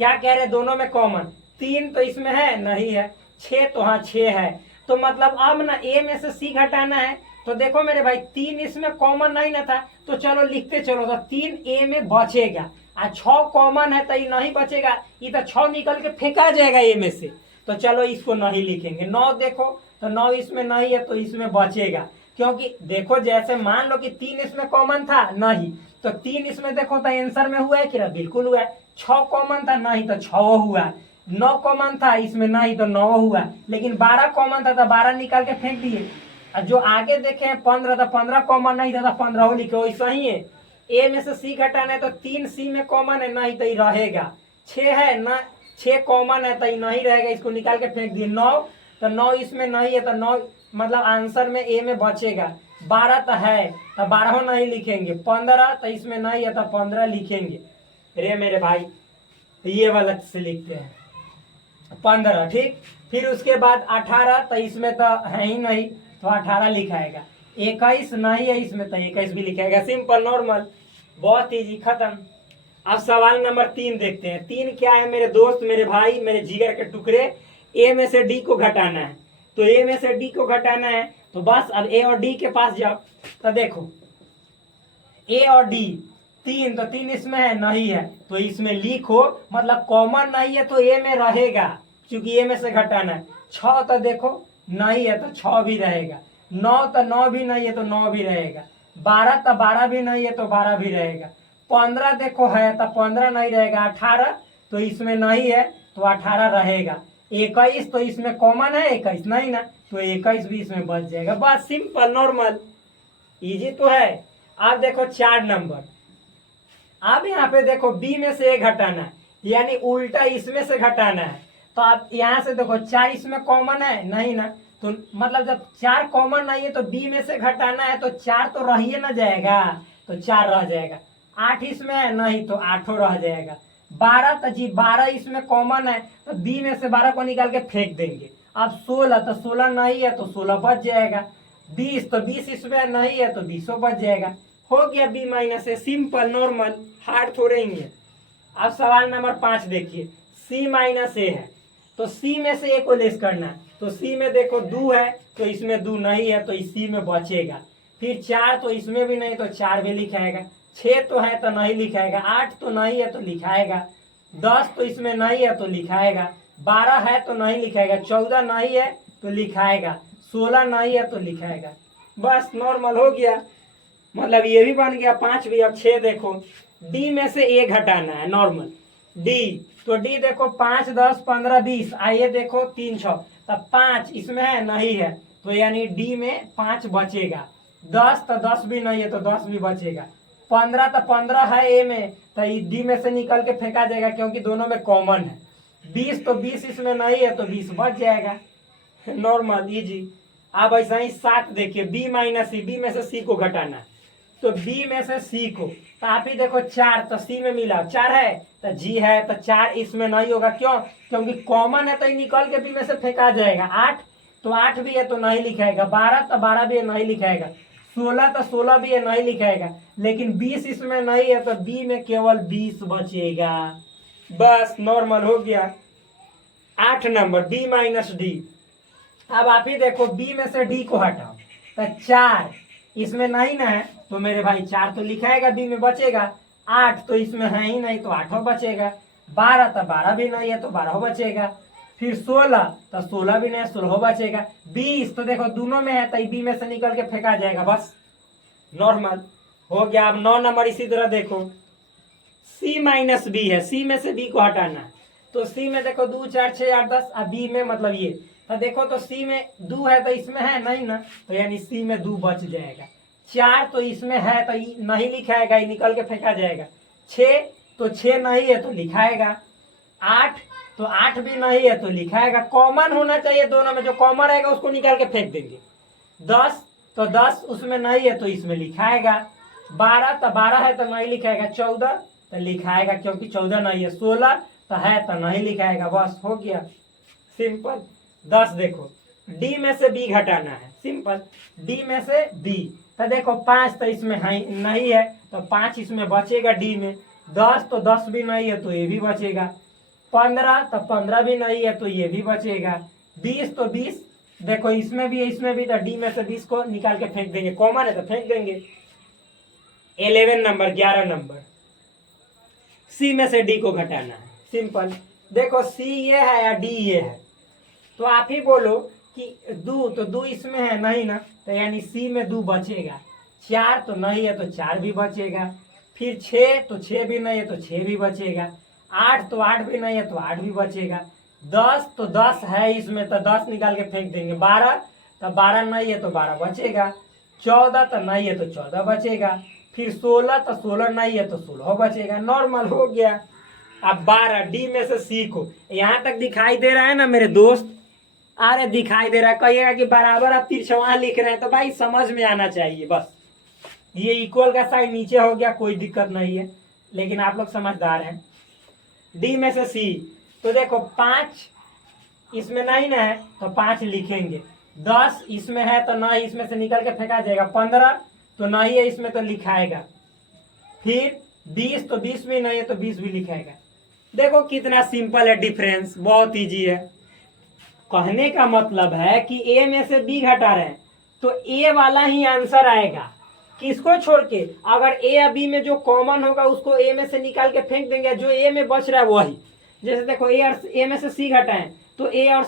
क्या कह रहे, दोनों में कॉमन। 3 तो इसमें है नहीं है, 6 तो हाँ 6 है। तो मतलब अब ना ए में से सी घटाना है। तो देखो मेरे भाई, 3 इसमें कॉमन नहीं ना था, तो चलो लिखते चलो। तो 3 ए में बचेगा, 6 कॉमन है तो ये नहीं बचेगा, ये तो 6 निकल के फेंका जाएगा ए में से, तो चलो इसको नहीं लिखेंगे। 9 देखो, तो 9 इसमें नहीं है तो इसमें बचेगा, क्योंकि देखो जैसे मान लो कि 3 इसमें कॉमन था नहीं, तो 3 इसमें देखो तो आंसर में हुआ है कि बिल्कुल हुआ है। 6 कॉमन था नहीं तो 6 हुआ, 9 कॉमन था इसमें नहीं तो 9 हुआ, लेकिन 12 कॉमन था तो 12 निकाल के फेंक दिए। जो आगे देखे 15 तो 15 कॉमन नहीं था तो 15 लिखे। वैसा ही है, ए में से सी घटाना है तो 3 सी में कॉमन है नहीं तो ये रहेगा। 6 है ना, 6 कॉमन है तो ये नहीं रहेगा, इसको निकाल के फेंक दिए। 9 तो 9 इसमें नहीं है तो 9 मतलब आंसर में ए में बचेगा। 12 तो है तो 12 नहीं लिखेंगे। 15 तो इसमें नहीं है तो 15 लिखेंगे। रे मेरे भाई, ये वाला से लिखते हैं 15। ठीक, फिर उसके बाद 18 तो इसमें तो है ही नहीं तो 18 लिखाएगा। 21 नहीं है इसमें तो 21 भी लिखाएगा। सिंपल नॉर्मल, बहुत इजी, खत्म। अब सवाल नंबर 3 देखते हैं। 3 क्या है मेरे दोस्त, मेरे भाई, मेरे जिगर के टुकड़े, ए में से डी को घटाना है। तो ए में से डी को घटाना है तो बस अब ए और डी के पास जाओ। तो देखो ए और डी 3, तो 3 इसमें है नहीं है तो इसमें लिखो, मतलब कॉमन नहीं है तो ए में रहेगा, क्योंकि ए में से घटाना है। 6 तो देखो नहीं है तो 6 भी रहेगा। 9 तो 9 भी नहीं है तो 9 भी रहेगा। 12 तो 12 भी नहीं है तो 12 भी रहेगा। 15 देखो है तो 15 नहीं रहेगा। 18 तो इसमें नहीं है तो 18 रहेगा। 21 तो इसमें कॉमन है, 21 नहीं ना तो 21 भी इसमें बच जाएगा। बस सिंपल नॉर्मल, इजी तो है। अब देखो 4 नंबर। अब यहाँ पे देखो बी में से ए घटाना है, यानी उल्टा इसमें से घटाना है। तो आप यहाँ से देखो 4 इसमें कॉमन है नहीं ना, तो मतलब जब 4 कॉमन नहीं है तो बी में से घटाना है तो 4 तो रह ही ना जाएगा, तो 4 रह जाएगा। 8 इसमें है नहीं तो 8 रह जाएगा। 12 तो जी 12 इसमें कॉमन है तो बी में से 12 को निकाल के फेंक देंगे। अब 16 तो 16 नहीं है तो 16 बच जाएगा। 20 तो 20 इसमें नहीं है तो 20 बच जाएगा। हो गया बी माइनस ए। सिंपल नॉर्मल, हार्ड थोड़े ही है। अब सवाल नंबर 5 देखिए, c माइनस ए है तो c में से a को लेस करना है। तो c में देखो 2 है तो इसमें 2 नहीं है तो इस c में बचेगा। फिर 4 तो इसमें भी नहीं तो 4 भी लिखाएगा। 6 तो है तो नहीं लिखाएगा। 8 तो नहीं है तो लिखाएगा। 10 तो इसमें नहीं है तो लिखाएगा। 12 है तो नहीं लिखाएगा। 14 नहीं है तो लिखाएगा। 16 नहीं है तो लिखाएगा। बस नॉर्मल हो गया, मतलब ये भी बन गया, 5 भी। अब 6 देखो, डी में से ए घटाना है नॉर्मल। डी तो डी देखो 5 10 15 20, आइए देखो 3 6 तब 5 इसमें है नहीं है तो यानी डी में 5 बचेगा। 10 तो 10 भी नहीं है तो 10 भी बचेगा। 15 तो 15 है ए में तो डी में से निकल के फेंका जाएगा क्योंकि दोनों में कॉमन है। 20 तो 20 इसमें नहीं है तो 20 बच जाएगा। Normal easy. अब ऐसा ही 7 देखिए, बी माइनस सी, बी में से सी को घटाना है तो बी में से सी को, तो आप ही देखो 4 तो सी में मिला, 4 है तो जी है तो 4 इसमें नहीं होगा। क्यों? क्योंकि कॉमन है तो ये निकल के बी में से फेंका जाएगा। 8 तो 8 भी है तो नहीं लिखाएगा। 12 तो 12 भी है नहीं लिखाएगा। 16 तो 16 भी है नहीं लिखाएगा। लेकिन 20 इसमें नहीं है तो बी में केवल 20 बचेगा। बस नॉर्मल हो गया। 8 नंबर बी माइनस डी। अब आप ही देखो बी में से डी को हटाओ तो 4 इसमें नहीं ना है तो मेरे भाई 4 तो लिखाएगा, बी में बचेगा। 8 तो इसमें है ही नहीं तो 8 बचेगा। 12 तो 12 भी नहीं है तो 12 बचेगा। फिर 16 तो 16 भी नहीं है, 16 बचेगा। 20 तो देखो दोनों में है तो बी में से निकल के फेंका जाएगा। बस नॉर्मल हो गया। अब 9 नंबर इसी तरह देखो, सी माइनस बी है, सी में से बी को हटाना है तो सी में देखो 2 4 6 8 10, अब बी में मतलब ये तो देखो तो सी में 2 है तो इसमें है नहीं ना तो यानी सी में 2 बच जाएगा। 4 तो इसमें है तो नहीं लिखाएगा, ये निकल के फेंका जाएगा। 6 तो 6 नहीं है तो लिखाएगा। 8 तो 8 भी नहीं है तो लिखाएगा। कॉमन होना चाहिए दोनों में, जो कॉमन रहेगा उसको निकाल के फेंक देंगे। 10 तो 10 उसमें नहीं है तो इसमें लिखाएगा। 12 तो 12 है तो नहीं लिखाएगा। 14 तो लिखाएगा क्योंकि 14 नहीं है। 16 तो है तो नहीं लिखाएगा। बस हो गया, सिंपल। 10 देखो, डी में से बी घटाना है, सिंपल। डी में से बी तो देखो 5 तो इसमें है नहीं है तो 5 इसमें बचेगा डी में। 10 तो 10 भी नहीं है तो ये भी बचेगा। 15 तो 15 भी नहीं है तो ये भी बचेगा। 20 तो 20 देखो इसमें भी है इसमें भी, तो डी में से 20 को निकाल के फेंक देंगे। कॉमन है तो फेंक देंगे। 11 नंबर 11 नंबर, सी में से डी को घटाना है, सिंपल। देखो सी ये है या डी ये है तो आप ही बोलो कि 2 तो 2 इसमें है नहीं ना तो यानी सी में 2 बचेगा। 4 तो नहीं है तो 4 भी बचेगा। फिर 6 तो 6 भी नहीं है तो 6 भी बचेगा। 8 तो 8 भी नहीं है तो 8 भी बचेगा। 10 तो 10 है इसमें तो 10 निकाल के फेंक देंगे। 12 तो 12 नहीं है तो 12 बचेगा। 14 तो नहीं है तो 14 बचेगा। फिर 16 तो 16 नहीं है तो 16 बचेगा। नॉर्मल हो गया। अब 12 डी में से सी को, यहाँ तक दिखाई दे रहा है ना मेरे दोस्त? अरे दिखाई दे रहा है, कहिएगा कि बराबर आप तिरछवा लिख रहे हैं तो भाई समझ में आना चाहिए। बस ये इक्वल का साइन नीचे हो गया, कोई दिक्कत नहीं है, लेकिन आप लोग समझदार हैं। डी में से सी तो देखो 5 इसमें नहीं ना है तो 5 लिखेंगे। 10 इसमें है तो नहीं, इसमें से निकल के फेंका जाएगा। 15 तो नहीं है इसमें तो लिखाएगा। फिर 20 तो 20 भी नहीं है तो 20 भी लिखाएगा। देखो कितना सिंपल है डिफरेंस, बहुत इजी है। कहने का मतलब है कि ए में से बी घटा रहे हैं तो ए वाला ही आंसर आएगा। किसको छोड़ के? अगर ए या बी में जो कॉमन होगा उसको ए में से निकाल के फेंक देंगे, जो ए में बच रहा है वही। जैसे देखो ए में से सी घटाएं तो ए और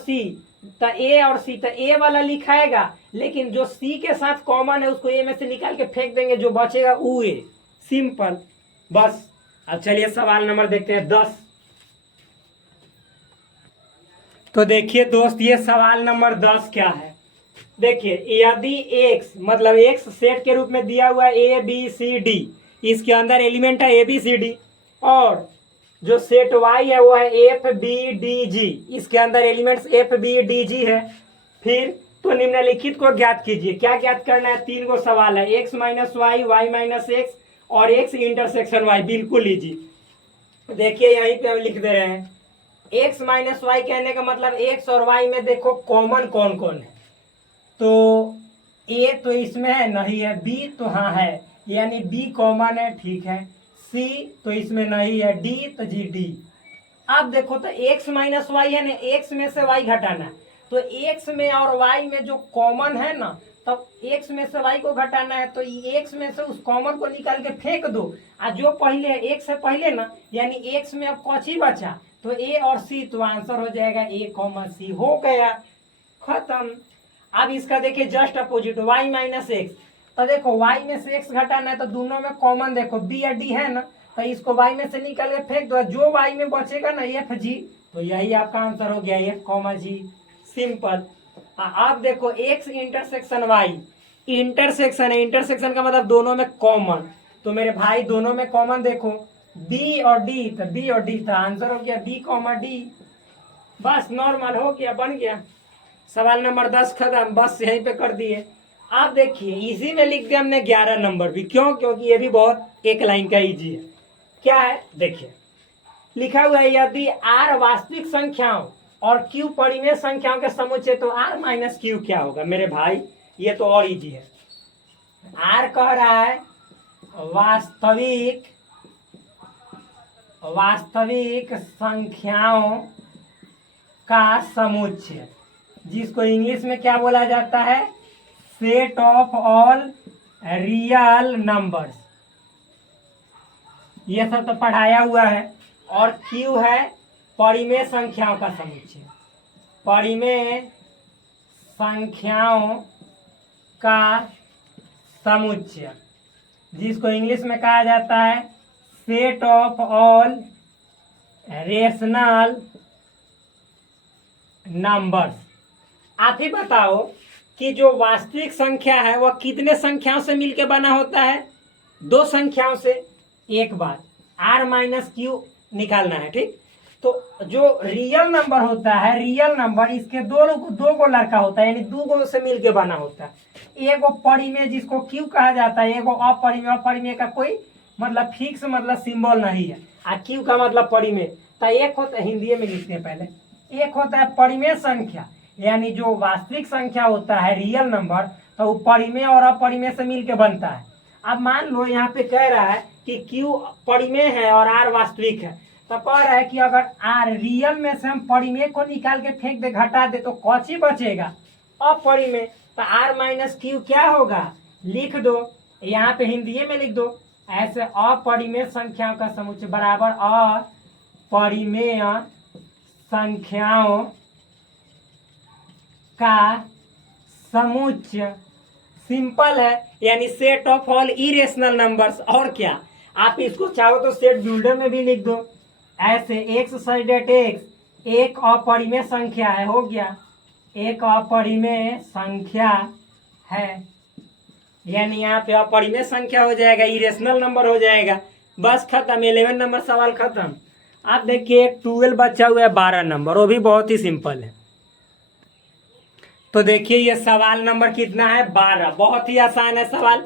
सी तो ए वाला लिखाएगा, लेकिन जो सी के साथ कॉमन है उसको ए में से निकाल के फेंक देंगे, जो बचेगा वो ए। सिंपल। बस अब चलिए सवाल नंबर देखते हैं 10। तो देखिए दोस्त, ये सवाल नंबर 10 क्या है? देखिए, यदि x मतलब x सेट के रूप में दिया हुआ ए बी सी डी, इसके अंदर एलिमेंट है ए बी सी डी, और जो सेट y है वो है एफ बी डी जी, इसके अंदर elements F B D G है। फिर तो निम्नलिखित को ज्ञात कीजिए। क्या ज्ञात करना है? 3 गो सवाल है, x minus Y, Y minus X और x इंटरसेक्शन y। बिल्कुल इजी। देखिए यहीं पे हम लिख दे रहे हैं x माइनस वाई, कहने का मतलब x और y में देखो कॉमन कौन कौन है। तो a तो इसमें है नहीं है, b तो हाँ है, यानी b कॉमन है, ठीक है। सी तो इसमें नहीं है, डी तो जी डी। अब देखो तो x माइनस वाई है ना, x में से y घटाना है, तो x में और y में जो कॉमन है ना, तब x में से y को घटाना है, तो x में से उस कॉमन को निकाल के फेंक दो, और जो पहले है x से पहले ना, यानी x में अब कौची बचा, तो a और c, तो आंसर हो जाएगा a, c। हो गया, खत्म। अब इसका देखिए just opposite y minus x, तो देखो y में से x घटाना है, तो दोनों में कॉमन देखो b या d है ना, तो इसको y में से निकाल के फेंक दो, जो y में बचेगा ना एफ जी, तो यही आपका आंसर हो गया एफ, जी। सिंपल। अब देखो x इंटरसेक्शन y, इंटरसेक्शन है, इंटरसेक्शन का मतलब दोनों में कॉमन, तो मेरे भाई दोनों में कॉमन देखो b और d, तो b और d, तो आंसर हो गया b, d। बस नॉर्मल हो गया, बन गया। सवाल नंबर 10 खत्म, बस यहीं पे कर दिए। आप देखिए इजी में लिख दिया हमने 11 नंबर भी, क्यों? क्योंकि ये भी बहुत एक लाइन का इजी है। क्या है देखिए, लिखा हुआ है यदि r वास्तविक संख्याओं और q परिमेय संख्याओं के समुच्चय, तो r माइनस क्यू क्या होगा? मेरे भाई ये तो और इजी है। r कह रहा है वास्तविक संख्याओं का समुच्चय, जिसको इंग्लिश में क्या बोला जाता है? Set of all real numbers. ये सब तो पढ़ाया हुआ है। और Q है परिमेय संख्याओं का समुच्चय, परिमेय संख्याओं का समुच्चय, जिसको इंग्लिश में कहा जाता है set of all rational numbers. आप ही बताओ कि जो वास्तविक संख्या है वह कितने संख्याओं से मिलकर बना होता है? 2 संख्याओं से। एक बात r माइनस क्यू निकालना है, ठीक? तो जो रियल नंबर होता है, रियल नंबर, इसके दो गो लड़का होता है, यानी 2 गो से मिलकर बना होता है। एगो परिमेय जिसको क्यू कहा जाता है, एगो अपरिमेय। अपरिमेय का कोई मतलब फिक्स मतलब सिंबल नहीं है, आ क्यू का मतलब परिमेय। तो एक होता है, हिंदी में लिखते हैं पहले, एक होता है परिमेय संख्या, यानी जो वास्तविक संख्या होता है रियल नंबर, तो वो परिमेय और अपरिमेय से मिलके बनता है। अब मान लो यहाँ पे कह रहा है कि Q परिमेय है और R वास्तविक है, तो कह रहा है कि अगर R रियल में से हम परिमेय को निकाल के फेंक दे, घटा दे, तो कौची बचेगा? अपरिमेय। तो R माइनस क्यू क्या होगा? लिख दो, यहाँ पे हिंदी में लिख दो ऐसे, अपरिमेय संख्याओं का समुच्चय बराबर अपरिमेय संख्याओं का समुच्चय। सिंपल है, यानी set of all irrational numbers. और क्या, आप इसको चाहो तो सेट बिल्डर में भी लिख दो ऐसे, एक्स साइडेड एक्स एक अपरिमेय संख्या है, हो गया, एक अपरिमेय संख्या है, यानी यहाँ पे अपरिमेय संख्या हो जाएगा, इरेशनल नंबर हो जाएगा। बस खत्म, 11 नंबर सवाल खत्म। आप देखिए 12 बचा हुआ है 12 नंबर, वो भी बहुत ही सिंपल है। तो देखिए ये सवाल नंबर कितना है? 12। बहुत ही आसान है सवाल।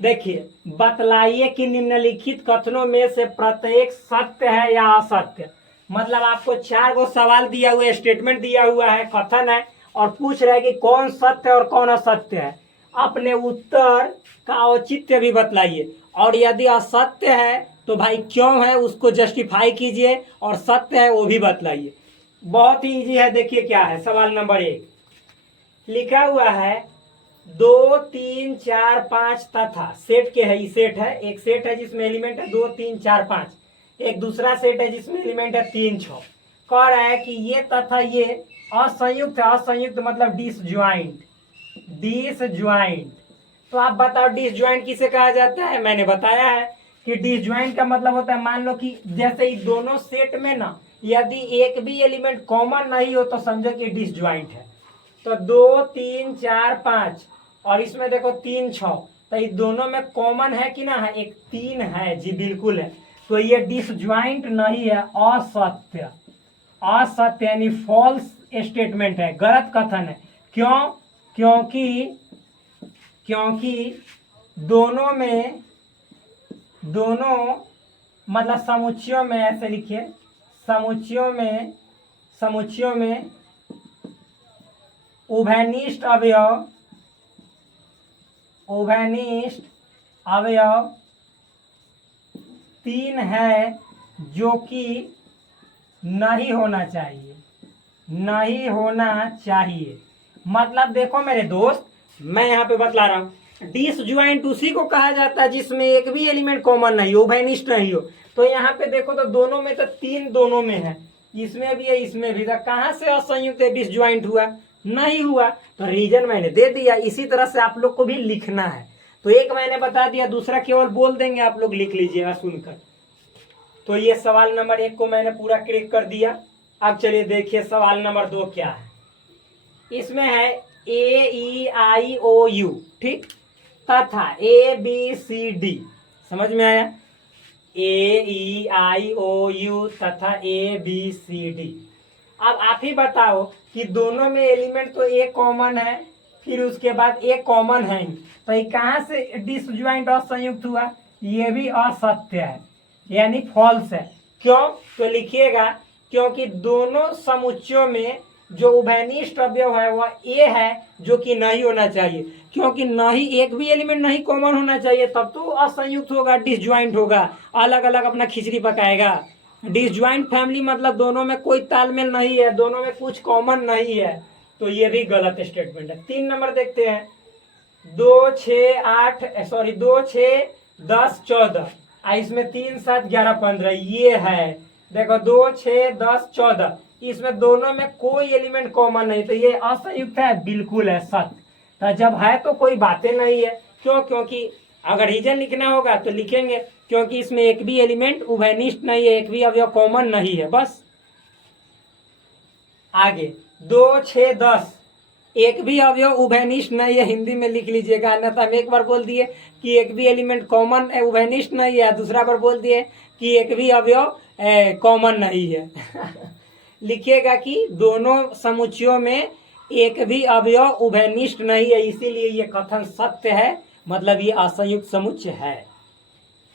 देखिए, बतलाइए कि निम्नलिखित कथनों में से प्रत्येक सत्य है या असत्य। मतलब आपको 4 गो सवाल दिया हुआ है, स्टेटमेंट दिया हुआ है, कथन है, और पूछ रहा है कि कौन सत्य और कौन असत्य है। अपने उत्तर का औचित्य भी बतलाइए, और यदि असत्य है तो भाई क्यों है उसको जस्टिफाई कीजिए, और सत्य है वो भी बतलाइए। बहुत ही इजी है। देखिए क्या है सवाल नंबर 1, लिखा हुआ है 2 3 4 5 तथा, सेट के है, ये सेट है, एक सेट है जिसमें एलिमेंट है 2 3 4 5, एक दूसरा सेट है जिसमें एलिमेंट है 3 6। कह रहा है कि ये तथा ये असंयुक्त है। असंयुक्त मतलब डिसज्वाइंट, डिसज्वाइंट। तो आप बताओ डिसज्वाइंट किसे कहा जाता है? मैंने बताया है कि डिसज्वाइंट का मतलब होता है, मान लो कि जैसे ये दोनों सेट में ना यदि एक भी एलिमेंट कॉमन नहीं हो तो समझो कि डिसज्वाइंट है। तो 2 3 4 5 और इसमें देखो 3 6, तो ये दोनों में कॉमन है कि ना है? एक 3 है, जी बिल्कुल है। तो ये डिसज्वाइंट नहीं है, असत्य। असत्य यानी फॉल्स स्टेटमेंट है, गलत कथन है। क्यों? क्योंकि दोनों मतलब समुच्चयों में, ऐसे लिखिए, समुच्चयों में उभयनिष्ठ अवयव 3 है जो कि नहीं होना चाहिए, नहीं होना चाहिए। मतलब देखो मेरे दोस्त, मैं यहाँ पे बतला रहा हूँ, डिसजॉइंट उसी को कहा जाता है जिसमें एक भी एलिमेंट कॉमन नहीं हो, उभयनिष्ठ नहीं हो। तो यहाँ पे देखो तो दोनों में तो 3 दोनों में है, इसमें भी है इसमें भी। तो कहाँ से असंयुक्त डिसजॉइंट हुआ? नहीं हुआ। तो रीजन मैंने दे दिया। इसी तरह से आप लोग को भी लिखना है। तो एक मैंने बता दिया, दूसरा केवल बोल देंगे, आप लोग लिख लीजिएगा सुनकर। तो ये सवाल नंबर 1 को मैंने पूरा क्लिक कर दिया। अब चलिए देखिए सवाल नंबर 2 क्या है। इसमें है AEIOU, ठीक, तथा ABCD। समझ में आया? AEIOU तथा ABCD। अब आप ही बताओ कि दोनों में एलिमेंट तो एक कॉमन है, फिर उसके बाद एक कॉमन है ही, तो ये कहाँ से डिसजॉइंट और संयुक्त हुआ? ये भी असत्य है, यानी फॉल्स है। क्यों? तो लिखिएगा, क्योंकि दोनों समुच्चयों में जो उभयनिष्ठ अवयव है वह ए है, जो कि नहीं होना चाहिए। क्योंकि नहीं, एक भी एलिमेंट नहीं कॉमन होना चाहिए, तब तो असंयुक्त होगा, डिसजॉइंट होगा, अलग अलग अपना खिचड़ी पकाएगा। डिसजॉइंट फैमिली मतलब दोनों में कोई तालमेल नहीं है, दोनों में कुछ कॉमन नहीं है। तो ये भी गलत स्टेटमेंट है। 3 नंबर देखते हैं। 2 6 10 14, इसमें 3 7 11 15 ये है। देखो 2 6 10 14, इसमें दोनों में कोई एलिमेंट कॉमन नहीं, तो ये असंयुक्त है, बिल्कुल है, सत्य। तो जब है तो कोई बातें नहीं है। क्यों? क्योंकि अगर रीजन लिखना होगा तो लिखेंगे, क्योंकि इसमें एक भी एलिमेंट उभयनिष्ठ नहीं है, एक भी अवयव कॉमन नहीं है, बस। आगे 2 6 10, एक भी अवयव उभयनिष्ठ नहीं है, हिंदी में लिख लीजिएगा। अन्यथा हम एक बार बोल दिए कि एक भी एलिमेंट कॉमन उभयनिष्ठ नहीं है, दूसरा बार बोल दिए कि एक भी अवयव कॉमन नहीं है। लिखिएगा कि दोनों समुच्चयों में एक भी अवयव उभयनिष्ठ नहीं है, इसीलिए ये कथन सत्य है, मतलब ये असंयुक्त समुच्चय है।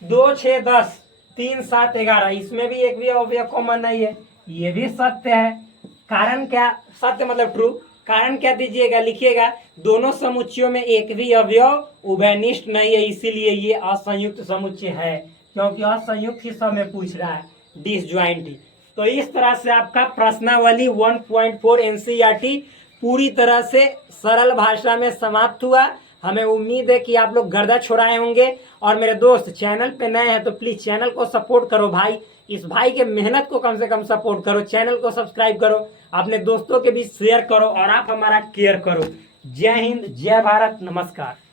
2 6 10 3 7 11, इसमें भी एक भी अवयव कॉमन नहीं है, ये भी सत्य है। कारण क्या? सत्य मतलब ट्रू। कारण क्या दीजिएगा? लिखिएगा, दोनों समुच्चयों में एक भी अवयव उभयनिष्ठ नहीं है, इसीलिए ये असंयुक्त समुच्चय है। क्योंकि असंयुक्त ही सब में पूछ रहा है, डिसजॉइंट ही। तो इस तरह से आपका प्रश्नावली 1.4 NCERT पूरी तरह से सरल भाषा में समाप्त हुआ। हमें उम्मीद है कि आप लोग गर्दा छुड़ाए होंगे। और मेरे दोस्त चैनल पे नए हैं तो प्लीज चैनल को सपोर्ट करो भाई, इस भाई के मेहनत को कम से कम सपोर्ट करो, चैनल को सब्सक्राइब करो, अपने दोस्तों के बीच शेयर करो और आप हमारा केयर करो। जय हिंद, जय भारत, नमस्कार।